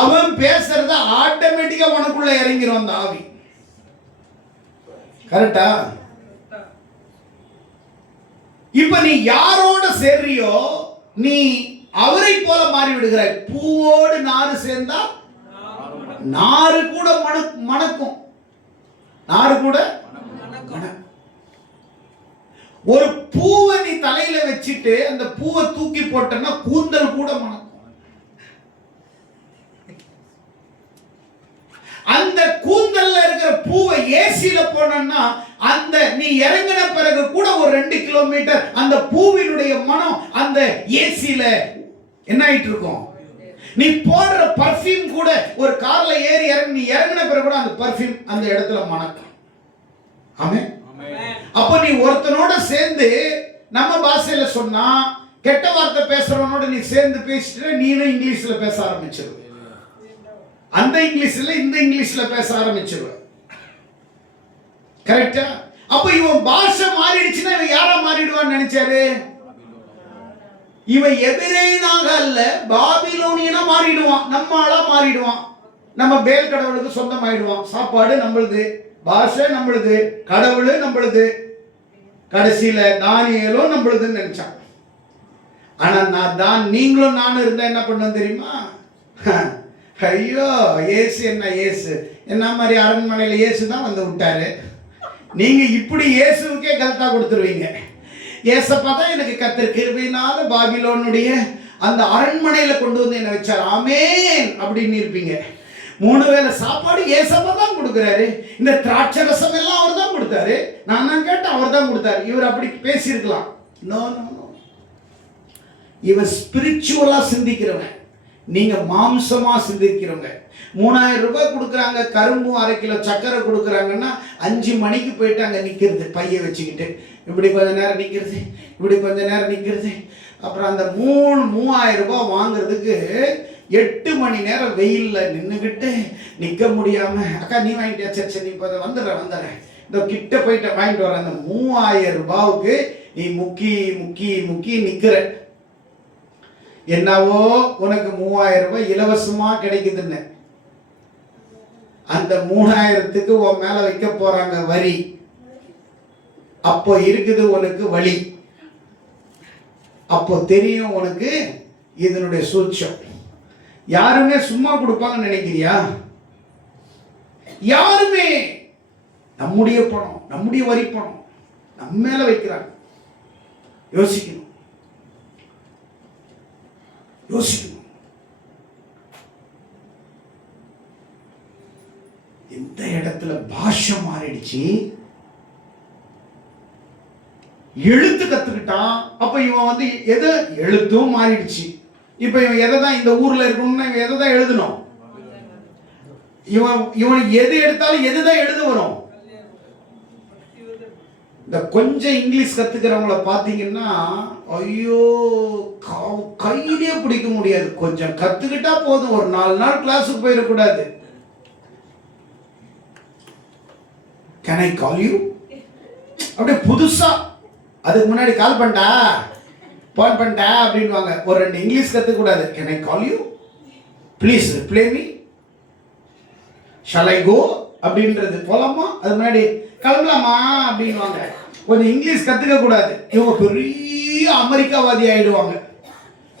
அவன் பேசுறத ஆட்டோமேட்டிக்கா உனக்குள்ள இறங்கிரும் அந்த ஆவி. கரெக்டா? இப்ப நீ யாரோட சேர்றியோ நீ அவரை போல மாறி விடுகிறாய். பூவோடு நாறு சேர்ந்தா நாறு கூட மணக்கும். நாறு கூட மணக்கும். ஒரு பூவை நீ தலையில வச்சுட்டு அந்த பூவை தூக்கி போட்டனா கூந்தல் கூட மணக்கும். அந்த கூந்தல்ல இருக்கிற பூவை ஏசில போனா அந்த நீ இறங்கின பிறகு கூட ஒரு 2 கிலோமீட்டர் அந்த பூவினுடைய மனம் அந்த ஏசில என்ன ஆயிட்டு இருக்கும். நீ போடுற பர்ஃபியூம் கூட ஒரு கார்ல ஏறி இறங்கி நீ இறங்கின பிறகு கூட அந்த பர்ஃபியூம் அந்த இடத்துல மணக்கும். ஆமென். அப்ப நீ ஒருத்தனோட சேர்ந்து நம்ம பாஷையில சொன்னா கெட்ட வார்த்தை பேசுறவனோட நீ சேர்ந்து பேசிட்டு நீனும் இங்கிலீஷ்ல பேச ஆரம்பிச்சிருவ. அந்த இங்கிலீஷ்ல இந்த இங்கிலீஷ்ல பேச ஆரம்பிச்சிருவ. கரெக்டா? அப்ப இவன் பாஷை மாறிடுச்சுன்னா இவன் யாரா மாறிடுவான்னு நினைச்சாரு? இவன் எபிரேயனாக அல்ல பாபிலோனியனா மாறிடுவான். நம்ம ஆளா மாறிடுவான். நம்ம பேல் கடவுளுக்கு சொந்தமாயிடுவான். சாப்பாடு நம்மளுது, பாஷை நம்மளுது, கடவுள் நம்மளுது, கடைசியில தானியேலும் நம்மளுதுன்னு நினைச்சான். ஆனா நீங்களும் நானும் இருந்தா என்ன பண்ணுவோம் தெரியுமா? ஐயோ ஏசு என்ன ஏசு என்ன மாதிரி அரண்மனையில் ஏசு தான் வந்து விட்டாரு. நீங்க இப்படி இயேசுவுக்கே கல்தா கொடுத்துருவீங்க. ஏசப்பா தான் எனக்கு கர்த்தர் கிருபையினால பாபிலோனுடைய அந்த அரண்மனையில கொண்டு வந்து என்ன வச்சார், ஆமென் அப்படின்னு இருப்பீங்க. 3 வேளை சாப்பாடு ஏசப்பா தான் கொடுக்குறாரு. இந்த திராட்சை ரசம் எல்லாம் அவர் தான் கொடுத்தாரு. நான் தான் கேட்டேன், அவர் தான் கொடுத்தாரு. இவர் அப்படி பேசியிருக்கலாம். No no no. இவன் ஸ்பிரிச்சுவலா சிந்திக்கிறவன், நீங்க மாம்சமா சிந்திக்கிறவங்க. 3000 ரூபாய் கொடுக்குறாங்க, கரும்பும் 1/2 கிலோ சக்கரை கொடுக்குறாங்கன்னா 5 மணிக்கு போயிட்டு அங்கே நிற்கிறது பைய வச்சுக்கிட்டு, இப்படி கொஞ்ச நேரம் நிற்கிறது, இப்படி கொஞ்ச நேரம் நிற்கிறது. அப்புறம் அந்த 3000 ரூபாய் வாங்குறதுக்கு 8 மணி நேரம் வெயிலில் நின்றுக்கிட்டு நிற்க முடியாமல், அக்கா நீ வாங்கிட்டியா, சரி நீ இப்போ வந்துடுறேன் இந்த கிட்ட போயிட்டு வாங்கிட்டு வரேன். அந்த 3000 ரூபாவுக்கு நீ முக்கி முக்கி முக்கி நிற்கிற. என்னவோ உனக்கு 3000 ரூபாய் இலவசமா கிடைக்குதுன்னு, அந்த 3000த்துக்கு உன் மேல வைக்க போறாங்க வரி. அப்போ இருக்குது உனக்கு வழி. அப்போ தெரியும் உனக்கு இதனுடைய சூட்சம். யாருமே சும்மா கொடுப்பாங்கன்னு நினைக்கிறியா? யாருமே நம்முடைய பணம், நம்முடைய வரி பணம் நம்ம மேல வைக்கிறாங்க. யோசிக்கணும். இந்த இடத்துல பாஷை மாறிடுச்சு. எழுத்து கத்துக்கிட்டான். அப்ப இவன் எது எழுத்தும் மாறிடுச்சு. இப்ப இவன் எதை தான் இந்த ஊர்ல இருக்கணும்னா இவன் எதை தான் எழுதணும்? இவன் எது எடுத்தாலும் எதுதான் எழுத வரும்? இந்த கொஞ்சம் இங்கிலீஷ் கத்துக்கிறவங்கள பாத்தீங்கன்னா ஐயோ கையிலே பிடிக்க முடியாது. கொஞ்சம் கத்துக்கிட்டா போதும், ஒரு 4 நாள் கிளாஸுக்கு போயிடக்கூடாது. Can I call you? அப்படியே புதுசா அதுக்கு முன்னாடி கால் பண்ணிட்டா போன் பண்ணிட்டா அப்படின்வாங்க. ஒரு 2 இங்கிலீஷ் கத்துக்க கூடாது. Can I call you? Please reply me. Shall I go? அப்படின்றது போலாமா? அது முன்னாடி கிளம்பலாமா அப்படின்வாங்க. கொஞ்சம் இங்கிலீஷ் கத்துக்க கூடாது. இவங்க பெரிய அமெரிக்காவாதி ஆயிடுவாங்க.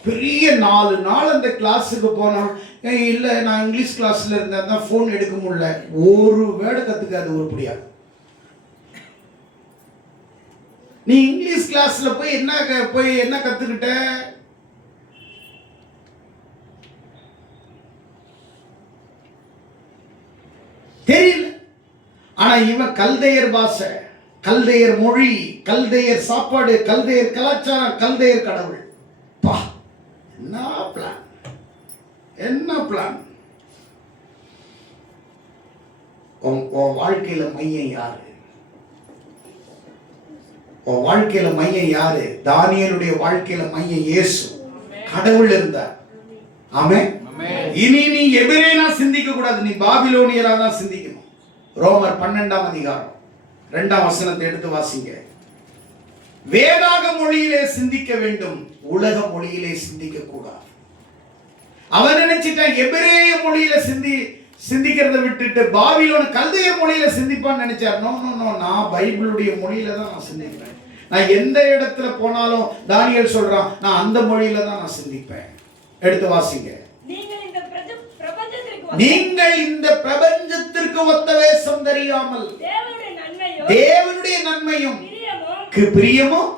பெரிய 4 நாள் அந்த கிளாஸுக்கு போனோம். இல்லை நான் இங்கிலீஷ் கிளாஸ்ல இருந்தேன் தான் ஃபோன் எடுக்க முடியல. ஒரு வேர்டு கத்துக்காது உருப்படியா. நீ இங்கிலீஷ் கிளாஸ்ல போய் என்ன கத்துக்கிட்ட? தெரியல. ஆனா இவன் கல்தையர் பாஷை, கல்தையர் மொழி, கல்தையர் சாப்பாடு, கல்தையர் கலாச்சாரம், கல்தையர் கடவுள். பா என்ன பிளான், என்ன பிளான். உன் வாழ்க்கையில மையம் யாரு? உன் வாழ்க்கையில மையம் யாரு? தானியேலுடைய வாழ்க்கையில மையம் இயேசு, கடவுள் இருந்தார். ஆமென். இனி நீ எபிரேனா சிந்திக்க கூடாது, நீ பாபிலோனியரா தான் சிந்திக்கணும். ரோமர் 12ஆம் அதிகாரம் 2ஆம் வசனத்தை எடுத்து வாசிங்க. வேதாக மொழியிலே சிந்திக்க வேண்டும், உலக மொழியிலே சிந்திக்க கூடாது. அவன் நினைச்சிட்டான் எபிரேய மொழியில சிந்திக்கிறத விட்டுட்டு பாபிலோன் கல்தையர் மொழியில சிந்திப்பான்னு நினைச்சார். நோ நோ நோ, நான் பைபிளுடைய மொழியில தான் நான் சிந்திப்பேன். நான் எந்த இடத்துல போனாலும் தானியேல் சொல்றான், நான் அந்த மொழியில தான் நான் சிந்திப்பேன். எடுத்து வாசிங்க. நீங்கள் இந்த பிரபஞ்சத்திற்கு ஒத்த வேஷம் தெரியாமல் தேவனுடைய நன்மையும் பிரியமும்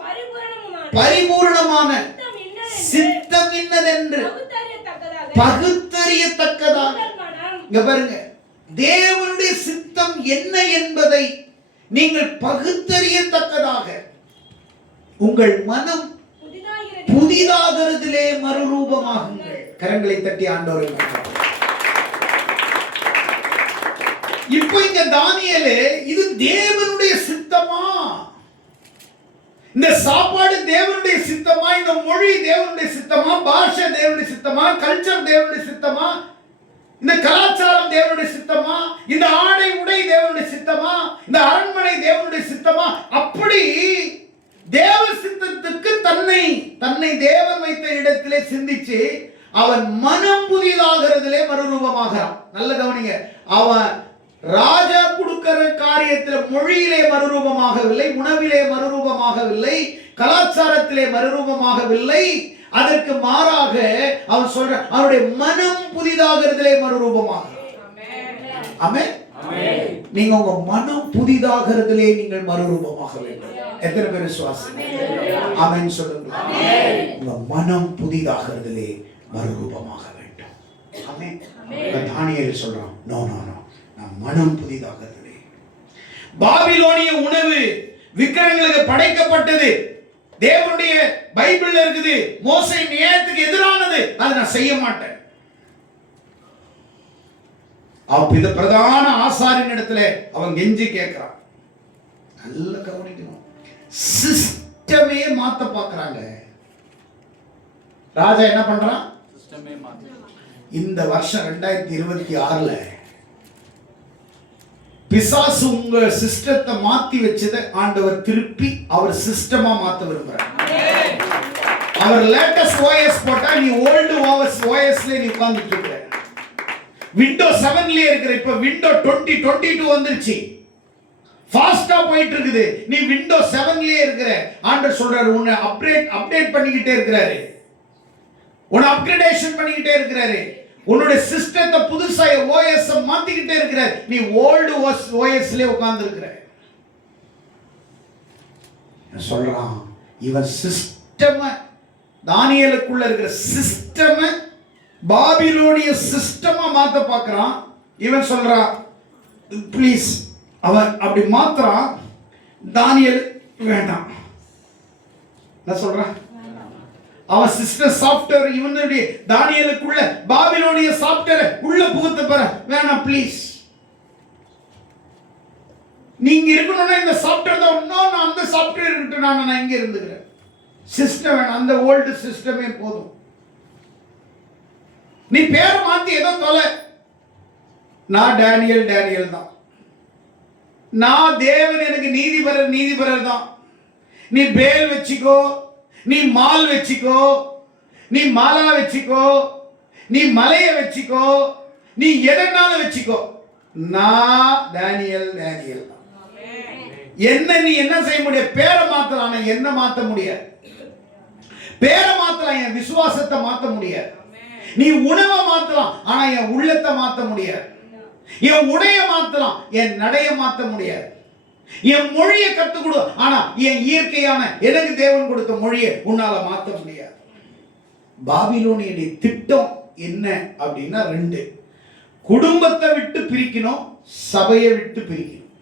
பரிபூரணமான சித்தம் இன்னதென்று பகுத்தறியத்தக்கதாக. இங்க பாருங்க, தேவனுடைய சித்தம் என்ன என்பதை நீங்கள் பகுத்தறியத்தக்கதாக உங்கள் மனம் புதிதாகிறதிலே மறுரூபமாகுங்கள். கரங்களை தட்டி ஆண்டவரை. இப்போ இங்க தானியேலே, இது தேவனுடைய சித்தமா? இந்த சாப்பாடு தேவனுடைய சித்தமா? இந்த மொழி தேவனுடைய சித்தமா? பாஷை தேவனுடைய சித்தமா? கல்ச்சர் தேவனுடைய சித்தமா? இந்த கலாச்சாரம் தேவனுடைய சித்தமா? இந்த ஆடை உடை தேவனுடைய சித்தமா? இந்த அரண்மனை தேவனுடைய சித்தமா? அப்படி தேவ சித்தத்துக்கு தன்னை தேவன் வைத்த இடத்திலே சிந்திச்சு அவன் மனம் புதிதாகிறதிலே மறுரூபமாகிறான். நல்ல கவனிங்க, அவன் ராஜா கொடுக்கிற காரியத்தில் மொழியிலே மறுரூபமாகவில்லை, உணவிலே மறுரூபமாகவில்லை, கலாச்சாரத்திலே மறுரூபமாகவில்லை. அதற்கு மாறாக அவன் சொல்ற அவனுடைய மனம் புதிதாகிறதிலே மறுரூபமாகிறான். ஆமென். நீங்க உங்க மனம் புதிதாகிறதிலே நீங்கள் மறுரூபமாக வேண்டும். எத்தனை பேர் விசுவாசி? ஆமென் சொல்லுங்க. உங்க மனம் புதிதாகிறதிலே மறுரூபமாக வேண்டும். ஆமென். தானியேல் சொல்றான், நோ நோ நோ, நான் மனம் புதிதாகிறதிலே. பாபிலோனிய உணவு விக்கிரங்களுக்கு படைக்கப்பட்டது. தேவனுடைய பைபிள்ல இருக்குது, மோசே நியாயத்துக்கு எதிரானது, அதை நான் செய்ய மாட்டேன். அப்ப பிரதான ஆசாரின் இடத்துல அவன் கெஞ்சி கேட்கிறான். நல்ல கவனிக்கணும், சிஸ்டமே மாத்த பார்க்கறாங்க. ராஜா என்ன பண்றான்? சிஸ்டமே மாத்த. இந்த வருஷம் 2026ல பிசாசு உங்க சிஸ்டத்தை மாத்தி வச்சதை ஆண்டவர் திருப்பி அவர் சிஸ்டமா மாத்த விரும்புறார். அவர் லேட்டஸ்ட் ஓஎஸ் போட்டா நீ ஓல்டு ஓஎஸ்ல நீ உட்கார்ந்துட்டு இருக்க. விண்டோ 7லயே இருக்கிற, இப்ப விண்டோ 2022 வந்துருச்சு, ஃபாஸ்டா போயிட்டு இருக்குது. நீ விண்டோ 7லயே இருக்கிற. ஆண்டவர் சொல்றாரு, உன்னை அப்டேட் பண்ணிக்கிட்டே இருக்கிறாரு, உன்னை அப்கிரேடேஷன் பண்ணிக்கிட்டே இருக்கிறாரு, உன்னுடைய சிஸ்டத்தை புதுசா ஓஎஸ் மாத்திக்கிட்டே இருக்கிற. நீ ஓல்டு ஓஎஸ்ல உட்கார்ந்து இருக்கிற. சொல்றான், இவன் சிஸ்டம், தானியேலுக்குள்ள இருக்கிற சிஸ்டம் பாபிலோனிய சிஸ்டமா மாத்த பார்க்கறான். இவன் சொல்றான், ப்ளீஸ், அவன் அப்படி மாத்துறான். தானியேல் வேண்டாம். நான் சொல்றேன், அவன் சிஸ்டம் சாஃப்ட்வேர் இவனுடைய தானியேலுக்குள்ள பாபிலோனிய சாஃப்ட்வேர் உள்ள புகுத்த பெற வேணாம், ப்ளீஸ். நீங்க இருக்கணும்னா இந்த சாஃப்ட்வேர் தான், இன்னும் அந்த சாஃப்ட்வேர் இருக்கட்டும், நான் இங்க இருந்துக்கிறேன். சிஸ்டம் வேணாம், அந்த ஓல்டு சிஸ்டமே போதும். நீ பேரை மாத்தி ஏதோ தொலை. நான் டேனியல் தான், நான் தேவன், எனக்கு நீதிபரர் தான். நீ பேல் வச்சுக்கோ, நீ மால் வச்சுக்கோ, நீ மாலா வச்சுக்கோ, நீ மலைய வச்சுக்கோ, நீ எதனாலும் வச்சுக்கோ. நான் டேனியல் தான். என்ன நீ என்ன செய்ய முடியும்? பேரை மாத்தலாம், என்ன மாத்த முடியாது. பேரை மாத்தலாம், என் விசுவாசத்தை மாத்த முடியாது. நீ உணவை மாத்தலாம், ஆனா என் உள்ளத்தை மாத்த முடியாது. என் உடைய மாத்தலாம், என் நடைய மாத்த முடியாது. என் மொழியை கத்துக் கொடு, ஆனா என் இயற்கையான எனக்கு தேவன் கொடுத்த மொழியை உன்னால மாத்த முடியாது. பாபிலோனிய திட்டம் என்ன அப்படின்னா 2, குடும்பத்தை விட்டு பிரிக்கணும், சபையை விட்டு பிரிக்கணும்.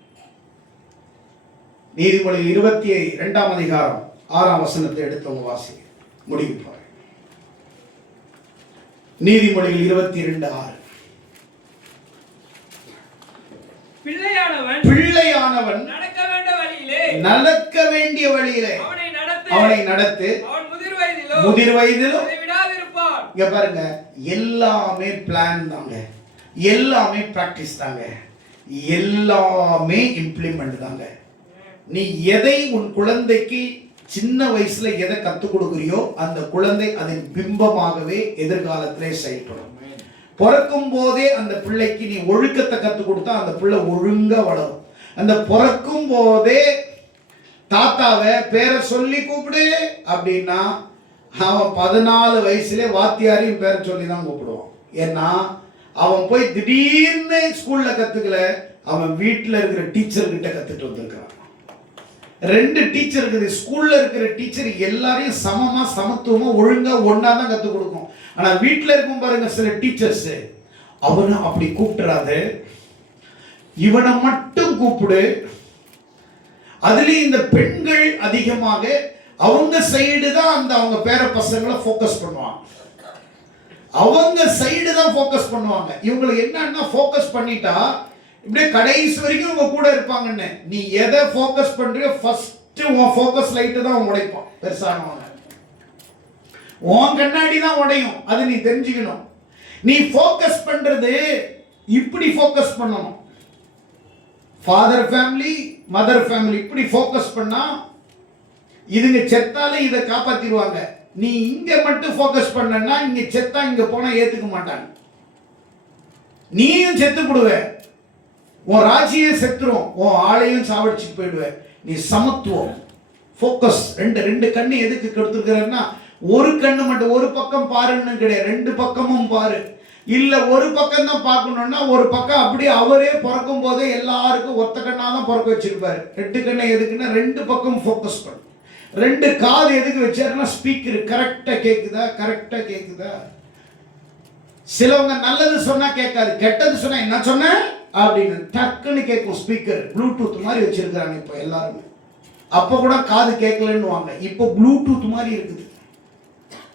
நீதிமொழிகள் 22ஆம் அதிகாரம் 6ஆம் வசனத்தை எடுத்தவங்க வாசிங்க, முடிவு போறேன். நீதிமொழிகள் 22:6. பிள்ளையானவன் நடக்க வேண்டிய வழியிலே அவனை நடத்து, முதிர் வயதிலும். இங்க பாருங்க, எல்லாமே பிளான் தாங்க, எல்லாமே பிராக்டிஸ் தாங்க, எல்லாமே இம்ப்ளிமெண்ட் தாங்க. நீ எதை உன் குழந்தைக்கு சின்ன வயசுல எதை கத்துக் கொடுக்குறியோ அந்த குழந்தை அதன் பிம்பமாகவே எதிர்காலத்திலே செயல்படும். பிறக்கும் போதே அந்த பிள்ளைக்கு நீ ஒழுக்கத்தை கத்துக் கொடுத்தா அந்த பிள்ளை ஒழுங்கா வளரும். அந்த பிறக்கும் போதே தாத்தாவை பேரை சொல்லி கூப்பிடு அப்படின்னா அவன் 14 வயசுல வாத்தியாரையும் பேரை சொல்லி தான் கூப்பிடுவான். ஏன்னா அவன் போய் திடீர்னு ஸ்கூல்ல கத்துக்கல, அவன் வீட்டில் இருக்கிற டீச்சர் கிட்ட கத்துட்டு வந்திருக்கான். 2 டீச்சர் இருக்குது. ஸ்கூல்ல இருக்கிற டீச்சர் எல்லாரையும் சமமா சமத்துவமா ஒழுங்கா ஒன்னா தான் கத்துக் கொடுக்கும். ஆனா வீட்டில் இருக்கும் பாருங்க சில டீச்சர்ஸ், அவனை அப்படி கூப்பிட்டுறாத, இவனை மட்டும் கூப்பிடு. அதுலயும் இந்த பெண்கள் அதிகமாக அவங்க சைடு தான் அந்த அவங்க பேர பசங்களை ஃபோக்கஸ் பண்ணுவாங்க. அவங்க சைடு தான் ஃபோக்கஸ் பண்ணுவாங்க. இவங்களுக்கு என்னன்னா ஃபோக்கஸ் பண்ணிட்டா இப்படியே கடைசி வரைக்கும் உங்க கூட இருப்பாங்கன்னு. நீ எதை ஃபோக்கஸ் பண்றியோ ஃபர்ஸ்ட் உன் ஃபோக்கஸ் லைட் தான் உடைப்பான். பெருசானவங்க உன் கண்ணாடி தான் உடையும், அது நீ தெரிஞ்சுக்கணும். நீ ஃபோக்கஸ் பண்றது இப்படி ஃபோக்கஸ் பண்ணணும். ஃபாதர் ஃபேமிலி, மதர் ஃபேமிலி இப்படி ஃபோக்கஸ் பண்ணா இதுங்க செத்தாலே இதை காப்பாத்திடுவாங்க. நீ இங்க மட்டும் ஃபோக்கஸ் பண்ணனா இங்க செத்தா இங்க போனா ஏத்துக்க மாட்டாங்க. நீயும் செத்து போடுவ, உன் ராஜ்யே செத்துரும், உன் ஆளையும் சாவடிச்சுட்டு போயிடுவ. நீ சமத்துவம் ஃபோக்கஸ். ரெண்டு கண்ணு எதுக்கு கொடுத்துருக்கிறன்னா, ஒரு கண்ணு மட்டும் ஒரு பக்கம் பாருன்னு கிடையாது, 2 பக்கமும் பாரு. இல்ல ஒரு பக்கம் தான் பார்க்கணும்னா ஒரு பக்கம் அப்படியே அவரே பிறக்கும் போதே எல்லாருக்கும் ஒத்த கண்ணா தான் பிறக்க வச்சிருப்பாரு. 2 கண்ணை எதுக்குன்னா 2 பக்கம் ஃபோக்கஸ் பண்ணு. 2 காது எதுக்கு வச்சாருன்னா ஸ்பீக்கர் கரெக்டா கேக்குதா. சிலவங்க நல்லது சொன்னா கேட்காது, கெட்டது சொன்னா என்ன சொன்ன அப்படின்னு டக்குன்னு கேட்கும். ஸ்பீக்கர் ப்ளூடூத் மாதிரி வச்சிருக்காங்க இப்ப எல்லாருமே. அப்ப கூட காது கேட்கலன்னுவாங்க. இப்போ ப்ளூடூத் மாதிரி இருக்குது.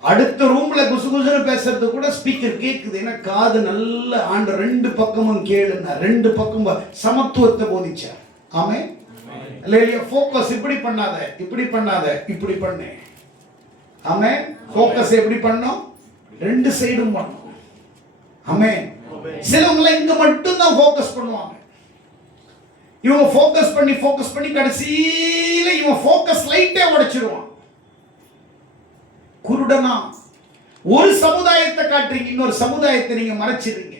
அடுத்த ரூம்ல குசு குசுன்னு பேசுறது கூட ஸ்பீக்கர் கேட்குது. ஏன்னா காது நல்ல ஆண்டு ரெண்டு பக்கமும் கேளுன்னா, ரெண்டு பக்கமும் சமத்துவத்தை போதிச்சார். ஆமே இல்லையா? ஃபோக்கஸ் இப்படி பண்ணாத, இப்படி பண்ணாத, இப்படி பண்ணு. ஆமே ஃபோக்கஸ் எப்படி பண்ணோம்? ரெண்டு சைடும் பண்ணோம். ஆமே சிலவங்க இங்க மட்டும் தான் ஃபோக்கஸ் பண்ணுவாங்க. இவங்க ஃபோக்கஸ் பண்ணி கடைசியில இவன் ஃபோக்கஸ் லைட்டே உடைச்சிருவான். குருடனா ஒரு சமுதாயத்தை காட்டுறீங்க, இன்னொரு சமுதாயத்தை நீங்க மறைச்சிடுறீங்க.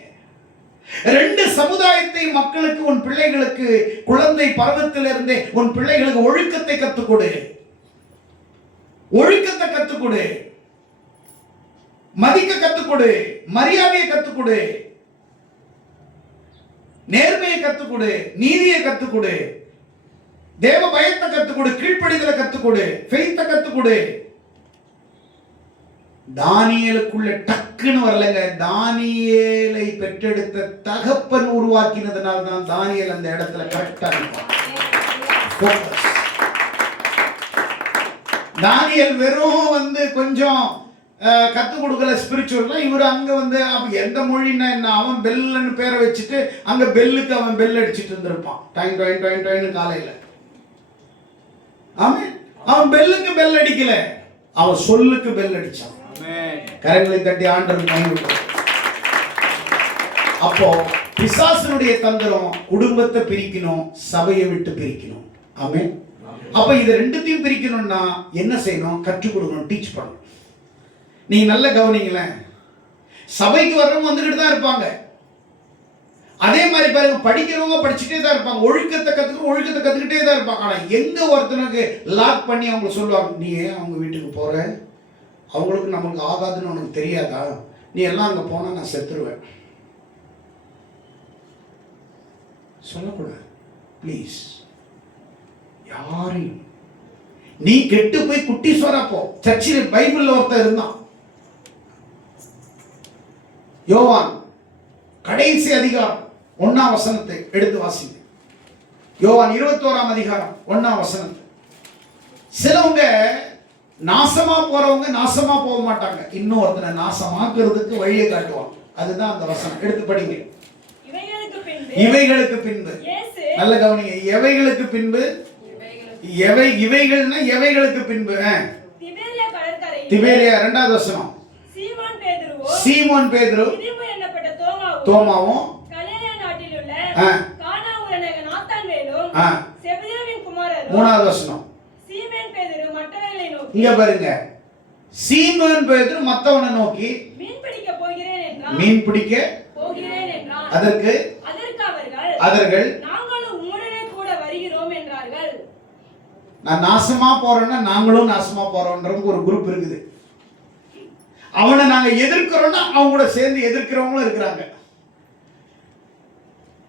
ரெண்டு சமுதாயத்தை மக்களுக்கு, உன் பிள்ளைகளுக்கு குழந்தை பருவத்திலிருந்தே உன் பிள்ளைகளுக்கு ஒழுக்கத்தை கத்துக் கொடு, ஒழுக்கத்தை கத்துக் கொடு, மதிக்க கத்துக் கொடு, மரியாதையை கத்துக் கொடு, நேர்மையை கத்துக் கொடு, நீதியை கத்துக் கொடு, தேவ பயத்தை கத்துக் கொடு, கீழ்ப்படிதலை கத்துக் கொடு, ஃபெய்த்தை கத்துக் கொடு. தானியேலுக்குள்ள டக்குன்னு வரலங்க. தானியேலை பெற்றெடுத்த தகப்பன் உருவாக்கினதுனால தான் தானியேல் அந்த இடத்துல கரெக்டா இருப்பான். தானியேல் வெறும் கொஞ்சம் கத்துக் கொடுக்கல ஸ்பிரிச்சுவலா. இவர் அங்க எந்த மொழின்னா என்ன, அவன் பெல்லுன்னு பேரை வச்சுட்டு அங்க பெல்லுக்கு அவன் பெல் அடிச்சுட்டு இருந்திருப்பான். டைம் டைம் டைம் டைம் காலையில. ஆமே அவன் பெல்லுக்கு பெல் அடிக்கல, அவன் சொல்லுக்கு பெல் அடிச்சான். கரங்களை தட்டி ஆண்டவர் கைவிட்டார். அப்போ பிசாசனுடைய தந்திரம் குடும்பத்தை பிரிக்கணும், சபையை விட்டு பிரிக்கணும். ஆமே அப்ப இது ரெண்டுத்தையும் பிரிக்கணும்னா என்ன செய்யணும்? கற்றுக் கொடுக்கணும், டீச் பண்ணணும். நீங்க நல்ல கவனிங்களேன், சபைக்கு வர்றவங்க வந்துகிட்டு தான் இருப்பாங்க. அதே மாதிரி பாருங்க, படிக்கிறவங்க படிச்சுட்டே தான் இருப்பாங்க, ஒழுக்கத்தை கத்துக்கிட்டே தான் இருப்பாங்க. ஆனா எங்க ஒருத்தனுக்கு லாக் பண்ணி அவங்க சொல்லுவாங்க, நீ ஏன் அவங்க வீட்டுக்கு போற, அவங்களுக்கு நமக்கு ஆகாதுன்னு உனக்கு தெரியாதா, நீ எல்லாம் அங்க போனா நான் செத்துருவேன். சொல்லக்கூடாது ப்ளீஸ். யாரையும் நீ கெட்டு போய் குட்டீஸ்வரா போ. சர்ச்சில் பைபிள்ல ஒருத்தர் இருந்தான், யோவான் கடைசி அதிகாரம் 1ஆம் வசனத்தை எடுத்து வாசிங்க. யோவான் 21ஆம் அதிகாரம் 1ஆம் வசனத்தை. சிலவங்க நாசமா போறவங்க நாசமா போக மாட்டாங்க, இன்னொருத்தனை நாசமாக்குறதுக்கு வழியை காட்டுவாங்க. அதுதான் அந்த வசனம். எடுத்து படிங்க. இவைகளுக்கு பின்பு நல்ல கவனிங்க, எவைகளுக்கு பின்பு, இவைகள்னா எவைகளுக்கு பின்பு திபேரியா 2வது வசனம். சீமோன் பேதுரு தோமாவும் மூணாவது வசனம். இங்க பாருங்க, சீமோன் பேதுரு மத்தவனை நோக்கி மீன் பிடிக்க அதற்கு அவர்கள் நான் நாசமா போறேன்னா நாங்களும் நாசமா போறோம்ன்ற ஒரு குரூப் இருக்குது. அவனை நாங்க எதிர்க்கிறோம்னா அவங்க கூட சேர்ந்து எதிர்க்கிறவங்களும் இருக்கிறாங்க.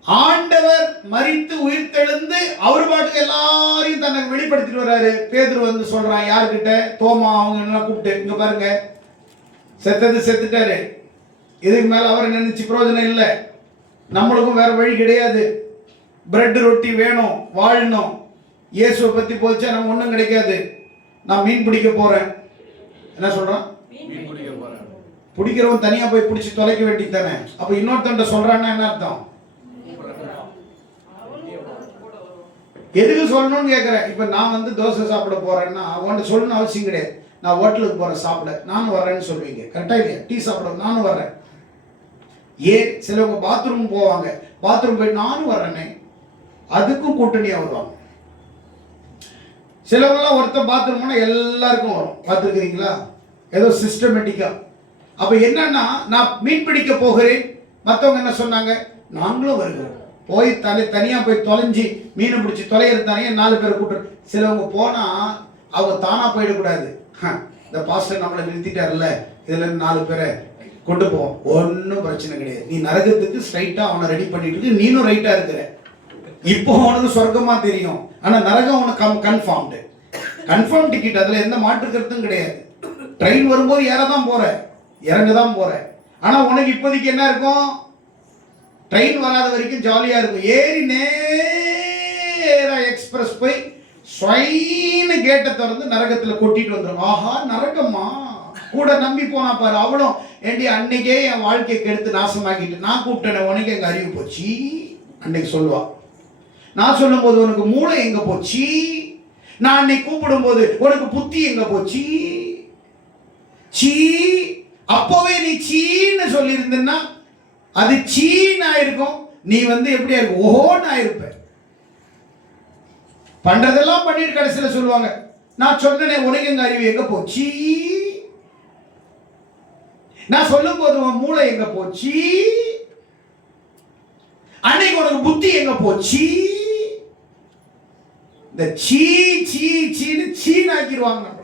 ஆண்டவர் மரித்து உயிர்த்தெழுந்து அவர் பாட்டுக்கு எல்லாரையும் தனக்கு வெளிப்படுத்திட்டு வர்றாரு. பேதுரு சொல்றான் யாருக்கிட்ட, தோமா அவங்க எல்லாம் கூப்பிட்டு, இங்க பாருங்க செத்துட்டாரு, இதுக்கு மேல அவரை நினைச்சு பிரயோஜனம் இல்லை, நம்மளுக்கும் வேற வழி கிடையாது, பிரெட் ரொட்டி வேணும், வாழணும், இயேசுவை பத்தி போச்சா நம்ம ஒண்ணும் கிடைக்காது, நான் மீன் பிடிக்க போறேன். என்ன சொல்றான்? பிடிக்கிறவன் தனியா போய் பிடிச்சி தொலைக்க வேண்டியது தானே. அப்ப இன்னொருத்தன்ட்ட சொல்றான்னா என்ன அர்த்தம்? எதுக்கு சொல்லணும்னு கேட்கிறேன். இப்ப நான் தோசை சாப்பிட போறேன்னா அவன்கிட்ட சொல்லணும்னு அவசியம் கிடையாது. நான் ஹோட்டலுக்கு போறேன் சாப்பிட, நானும் வர்றேன்னு சொல்லுவீங்க, கரெக்டா இல்லையா? டீ சாப்பிட நானும் வர்றேன். ஏன் சிலவங்க பாத்ரூம் போவாங்க, பாத்ரூம் போய் நானும் வர்றேனே, அதுக்கும் கூட்டணியா வருவாங்க. சிலவங்களாம் ஒருத்தர் பாத்ரூம் போனா எல்லாருக்கும் வரும், பார்த்துருக்கிறீங்களா? ஏதோ சிஸ்டமேட்டிக்கா. அப்ப என்னன்னா, நான் மீன் பிடிக்க போகிறேன், மற்றவங்க என்ன சொன்னாங்க, நாங்களும் வருகிறோம், போய் தனியா போய் தொலைஞ்சி மீனை பிடிச்சி தொலைகிறது தானே 4 பேரை கூட்டுறோம். சிலவங்க போனா அவங்க தானா போயிடக்கூடாது, இந்த பாஸ்டர் நம்மளை நிறுத்திட்டார்ல, இதுல 4 பேரை கொண்டு போவோம், ஒன்றும் பிரச்சனை கிடையாது, நீ நரகத்துக்கு ஸ்ட்ரைட்டா அவனை ரெடி பண்ணிட்டு இருக்கு, நீனும் ரைட்டா இருக்கிற, இப்போ அவனுக்கு சொர்க்கமா தெரியும், ஆனா நரகம் அவனுக்கு கன்ஃபார்ம் டிக்கெட், அதுல எந்த மாற்று கருத்தும் கிடையாது. ட்ரெயின் வரும்போது ஏறதான் போற, இறங்கதான் போற, ஆனா உனக்கு இப்போதைக்கு என்ன இருக்கும், ட்ரெயின் வராத வரைக்கும் ஜாலியா இருக்கும். ஏறி நேரா எக்ஸ்பிரஸ் போய் ஸ்வைன்னு கேட்டை திறந்து நரகத்துல கொட்டிட்டு வந்துடும். ஆஹா நரகமா, கூட நம்பி போனா பாரு அவளும். ஏண்டி அன்னைக்கே என் வாழ்க்கையை கெடுத்து நாசமாக்கிட்டு நான் கூப்பிட்டேன், உனக்கு எங்க அறிவு போச்சு அன்னைக்கு சொல்லுவா. நான் சொல்லும் போது உனக்கு மூளை எங்க போச்சு, நான் அன்னைக்கு கூப்பிடும் போது உனக்கு புத்தி எங்க போச்சு. சீ, அப்பவே நீ சீன்னு சொல்லி இருந்தன்னா அது சீன்னு ஆயிருக்கும், நீ எப்படியா இருக்கும், ஓஹோன்னு ஆயிருப்ப. பண்றதெல்லாம் பண்ணிட்டு கடைசியில சொல்லுவாங்க, நான் சொன்னேன் உனக்கு எங்க அறிவு எங்க போச்சு, நான் சொல்லும் போது உன் மூளை எங்க போச்சு, அன்னைக்கு உனக்கு புத்தி எங்க போச்சு. இந்த சீ சீ சீன்னு சீனாக்கிடுவாங்க. நம்ம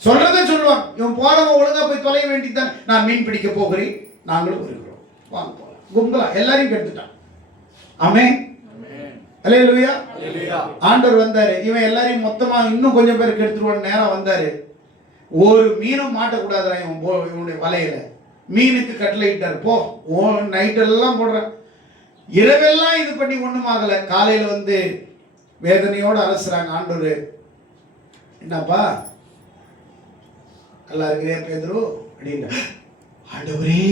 சொல்றத சொல்லுவாங்க, இவன் போறவன் ஒழுங்கா போய் தொலைய வேண்டியதுதான். நான் மீன் பிடிக்க போகிறேன், நாங்களும் இருக்கிறோம், வாங்க போலாம். கும்பலா எல்லாரையும் கெடுத்துட்டான். ஆமென், அல்லேலூயா. ஆண்டவர் வந்தாரு, இவன் எல்லாரையும் மொத்தமா இன்னும் கொஞ்சம் பேர் கெடுத்துருவான்னு நேரம் வந்தாரு. ஒரு மீனும் மாட்டக்கூடாதுடா இவனுடைய வலையில. மீனுக்கு கட்டளையிட்டார், போ நைட்டெல்லாம் போடுறேன், இரவெல்லாம் இது பண்ணி ஒண்ணும் ஆகல. காலையில வேதனையோடு அலசுறாங்க. ஆண்டவர், என்னப்பா நல்லா இருக்கிறியா பேதுரு அப்படின்னு. ஆண்டவரே,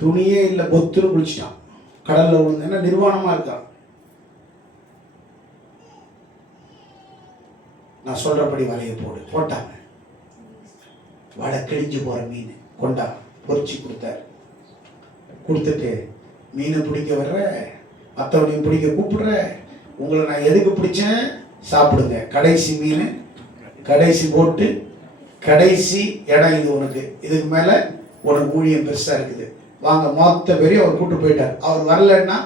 துணியே இல்லை, பொத்துன்னு குளிச்சிட்டான் கடல்ல விழுந்து. என்ன நிர்வாணமா இருக்கான். நான் சொல்றபடி வலையை போடு. போட்டாங்க. வலை கிழிஞ்சு போற மீன் கொண்டா பொறிச்சு கொடுத்தாரு. கொடுத்துட்டு, மீனை பிடிக்க வர்ற, மற்றவனையும் பிடிக்க கூப்பிடுற, உங்களை நான் எதுக்கு பிடிச்சேன், சாப்பிடுங்க. கடைசி மீன், கடைசி போட்டு, கடைசி இடம் இது உனக்கு, இதுக்கு மேல உனக்கு ஊழியம் பெருசா இருக்குது, வாங்க. மொத்த பேரையும் அவர் கூட்டு போயிட்டார். அவர் வரலன்னா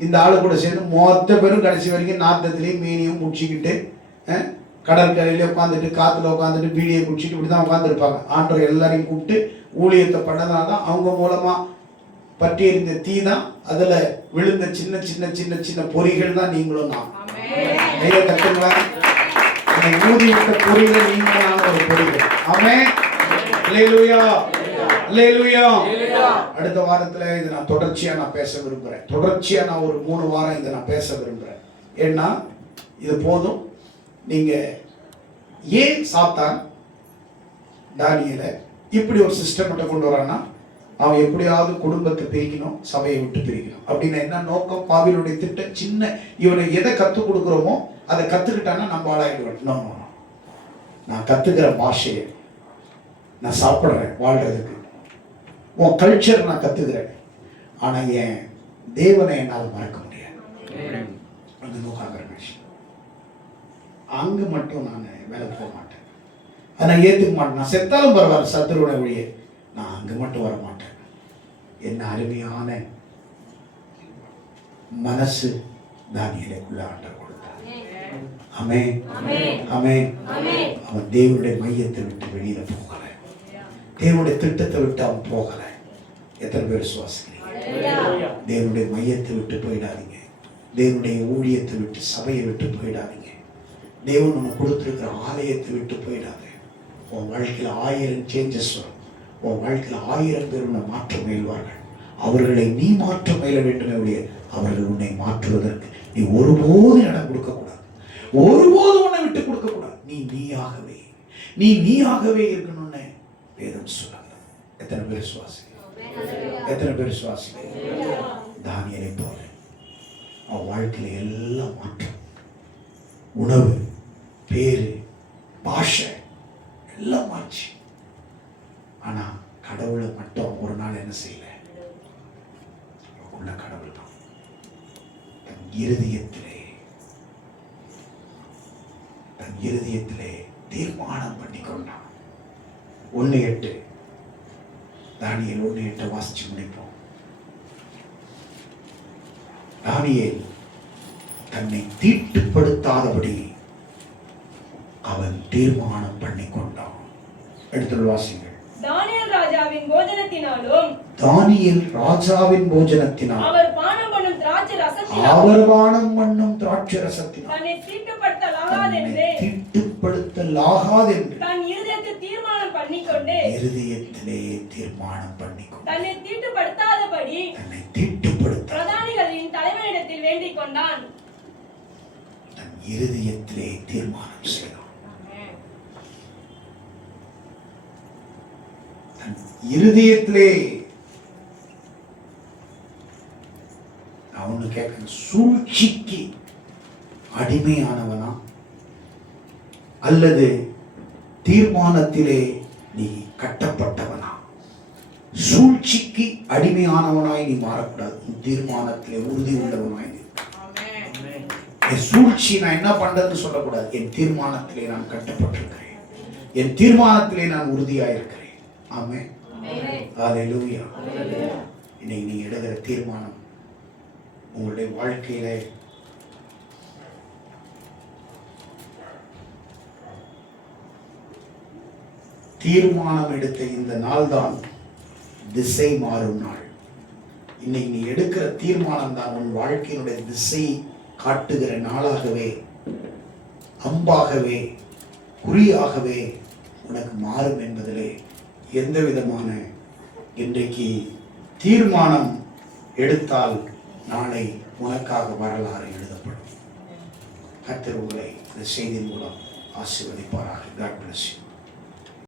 இந்த ஆளு கூட சேர்ந்து மொத்த பேரும் கடைசி வரைக்கும் நாத்தத்திலையும் மீனையும் முடிச்சுக்கிட்டு கடற்கரையில உட்காந்துட்டு, காத்துல உட்காந்துட்டு, பீடியை குடிச்சிட்டு இப்படிதான் உட்காந்துருப்பாங்க. ஆண்டவர் எல்லாரையும் கூப்பிட்டு ஊழியத்தை பண்ணதுனால்தான் அவங்க மூலமா பற்றி எறிந்த தீ தான், அதுல விழுந்த சின்ன சின்ன சின்ன சின்ன பொறிகள் தான் நீங்களும் தான். கட்டுங்களா, ஊதி விட்ட பொறியில நீங்களும் ஒரு பொறிகள். ஆமென், அல்லேலூயா, அல்லேலூயா. அடுத்த வாரத்துல இது நான் தொடர்ச்சியா பேச விரும்புறேன். தொடர்ச்சியா நான் ஒரு 3 வாரம் இதை நான் பேச விரும்புறேன். ஏன்னா இது போதும். நீங்க ஏன் சாத்தான் தானியேலை இப்படி ஒரு சிஸ்டம் கொண்டு வரான்னா, அவன் எப்படியாவது குடும்பத்தை பிரிக்கணும், சபையை விட்டு பிரிக்கணும் அப்படின்னு. என்ன நோக்கம்? பாவிலுடைய திட்டம். சின்ன இவனை எதை கற்றுக் கொடுக்குறோமோ அதை கத்துக்கிட்டான்னா நம்ம ஆளாயிடுவேன். நோ, நான் கத்துக்கிற பாஷையை நான் சாப்பிட்றேன் வாழ்றதுக்கு, உன் கல்ச்சர் நான் கத்துக்கிறேன், ஆனா என் தேவனை என்னால் மறக்க முடியாது. அங்க மட்டும் நான் வேலை போக மாட்டேன், அதை நான் ஏத்துக்க மாட்டேன். நான் செத்தாலும் பரவாயில்ல, சத்துருவனை வழியே நான் அங்க மட்டும் வர மாட்டேன். என்ன அருமையான மனசு தானியேலுக்குள்ள ஆண்டவர் கொடுத்தார். ஆமென், ஆமென். அவன் தேவனுடைய மையத்தை விட்டு வெளியில போகல, தேவனுடைய திட்டத்தை விட்டு அவன் போகல. எத்தனை பேர் விசுவாசிக்கிறீங்க? தேவனுடைய மையத்தை விட்டு போயிடாதீங்க, தேவனுடைய ஊழியத்தை விட்டு, சபையை விட்டு போயிடாதீங்க, தேவன் நம்ம கொடுத்திருக்கிற ஆலயத்தை விட்டு போயிடாது. உன் வாழ்க்கையில் 1000 சேஞ்சஸ் வரும். உன் வாழ்க்கையில் 1000 பேர் உன்னை மாற்ற முயல்வார்கள். அவர்களை நீ மாற்ற முயல வேண்டுமே ஒழிய அவர்கள் உன்னை மாற்றுவதற்கு நீ ஒருபோதும் இடம் கொடுக்க கூடாது, ஒருபோதும் உன்னை விட்டு கொடுக்க கூடாது. நீ நீயாகவே இருக்கணும்னு வேதம் சொல்லுங்க. எத்தனை பேர் விசுவாசிக்கிறீங்க? எத்தனை பேர் விசுவாசிக்கிறீங்க? தானியேலை போல அவன் வாழ்க்கையில எல்லாம் மாற்றம், உணவு, பேரு, பாஷை எல்லாம் மாறிச்சு. ஆனா கடவுளை மட்டும் ஒரு நாள் என்ன செய்யல, உள்ள கடவுள் தான் தன் இருதயத்திலே தீர்மானம் பண்ணி கொண்டான். 1:8 தானியேல் 1:8 வாசிச்சு முடிப்போம். தானியேல் தன்னை தீட்டுப்படுத்தாதபடி அவன் தீர்மானம் பண்ணி கொண்டான். எடுத்து வாசிங்கள். தானியேல் ராஜாவின் போஜனத்தினாலும் அவர் பானம் பண்ணும் திராட்சை ரசத்தினால் தன்னை தீட்டுப்படுத்தலாகாதென்று தன் இருதயத்திலே தீர்மானம் பண்ணிக்கொண்டு தன்னை தீட்டுப்படுத்தாதபடி பிரதானிகளின் தலைவனிடத்தில் வேண்டிக் கொண்டான். இருதயத்திலே தீர்மானம் செய்யலாம். இருதயத்திலே அவனு கேட்க, சூழ்ச்சிக்கு அடிமையானவனா அல்லது தீர்மானத்திலே நீ கட்டப்பட்டவனா? சூழ்ச்சிக்கு அடிமையானவனாய் நீ மாறக்கூடாது. தீர்மானத்திலே உறுதி உள்ளவனாய். என் சூழ்ச்சி நான் என்ன பண்றதுன்னு சொல்லக்கூடாது. என் தீர்மானத்திலே நான் கட்டப்பட்டிருக்கிறேன், என் தீர்மானத்திலே நான் உறுதியாயிருக்கிறேன். ஆமென். ஹல்லேலூயா. இன்னைக்கு நீ எடுக்கிற தீர்மானம் உங்களுடைய வாழ்க்கையிலே தீர்மானம் எடுத்த இந்த நாள் தான் திசை மாறும் நாள். இன்னைக்கு நீ எடுக்கிற தீர்மானம் தான் உன் வாழ்க்கையினுடைய திசை காட்டுகிற நாளாகவே, அம்பாகவே, குறியாகவே உனக்கு மாறும் என்பதிலே எந்த விதமான இன்றைக்கு தீர்மானம் எடுத்தால் நாளை உனக்காக வரலாறு எழுதப்படும். கர்த்தர் உங்களை இந்த செய்தியின் மூலம் ஆசீர்வதிப்பாராக. God bless you.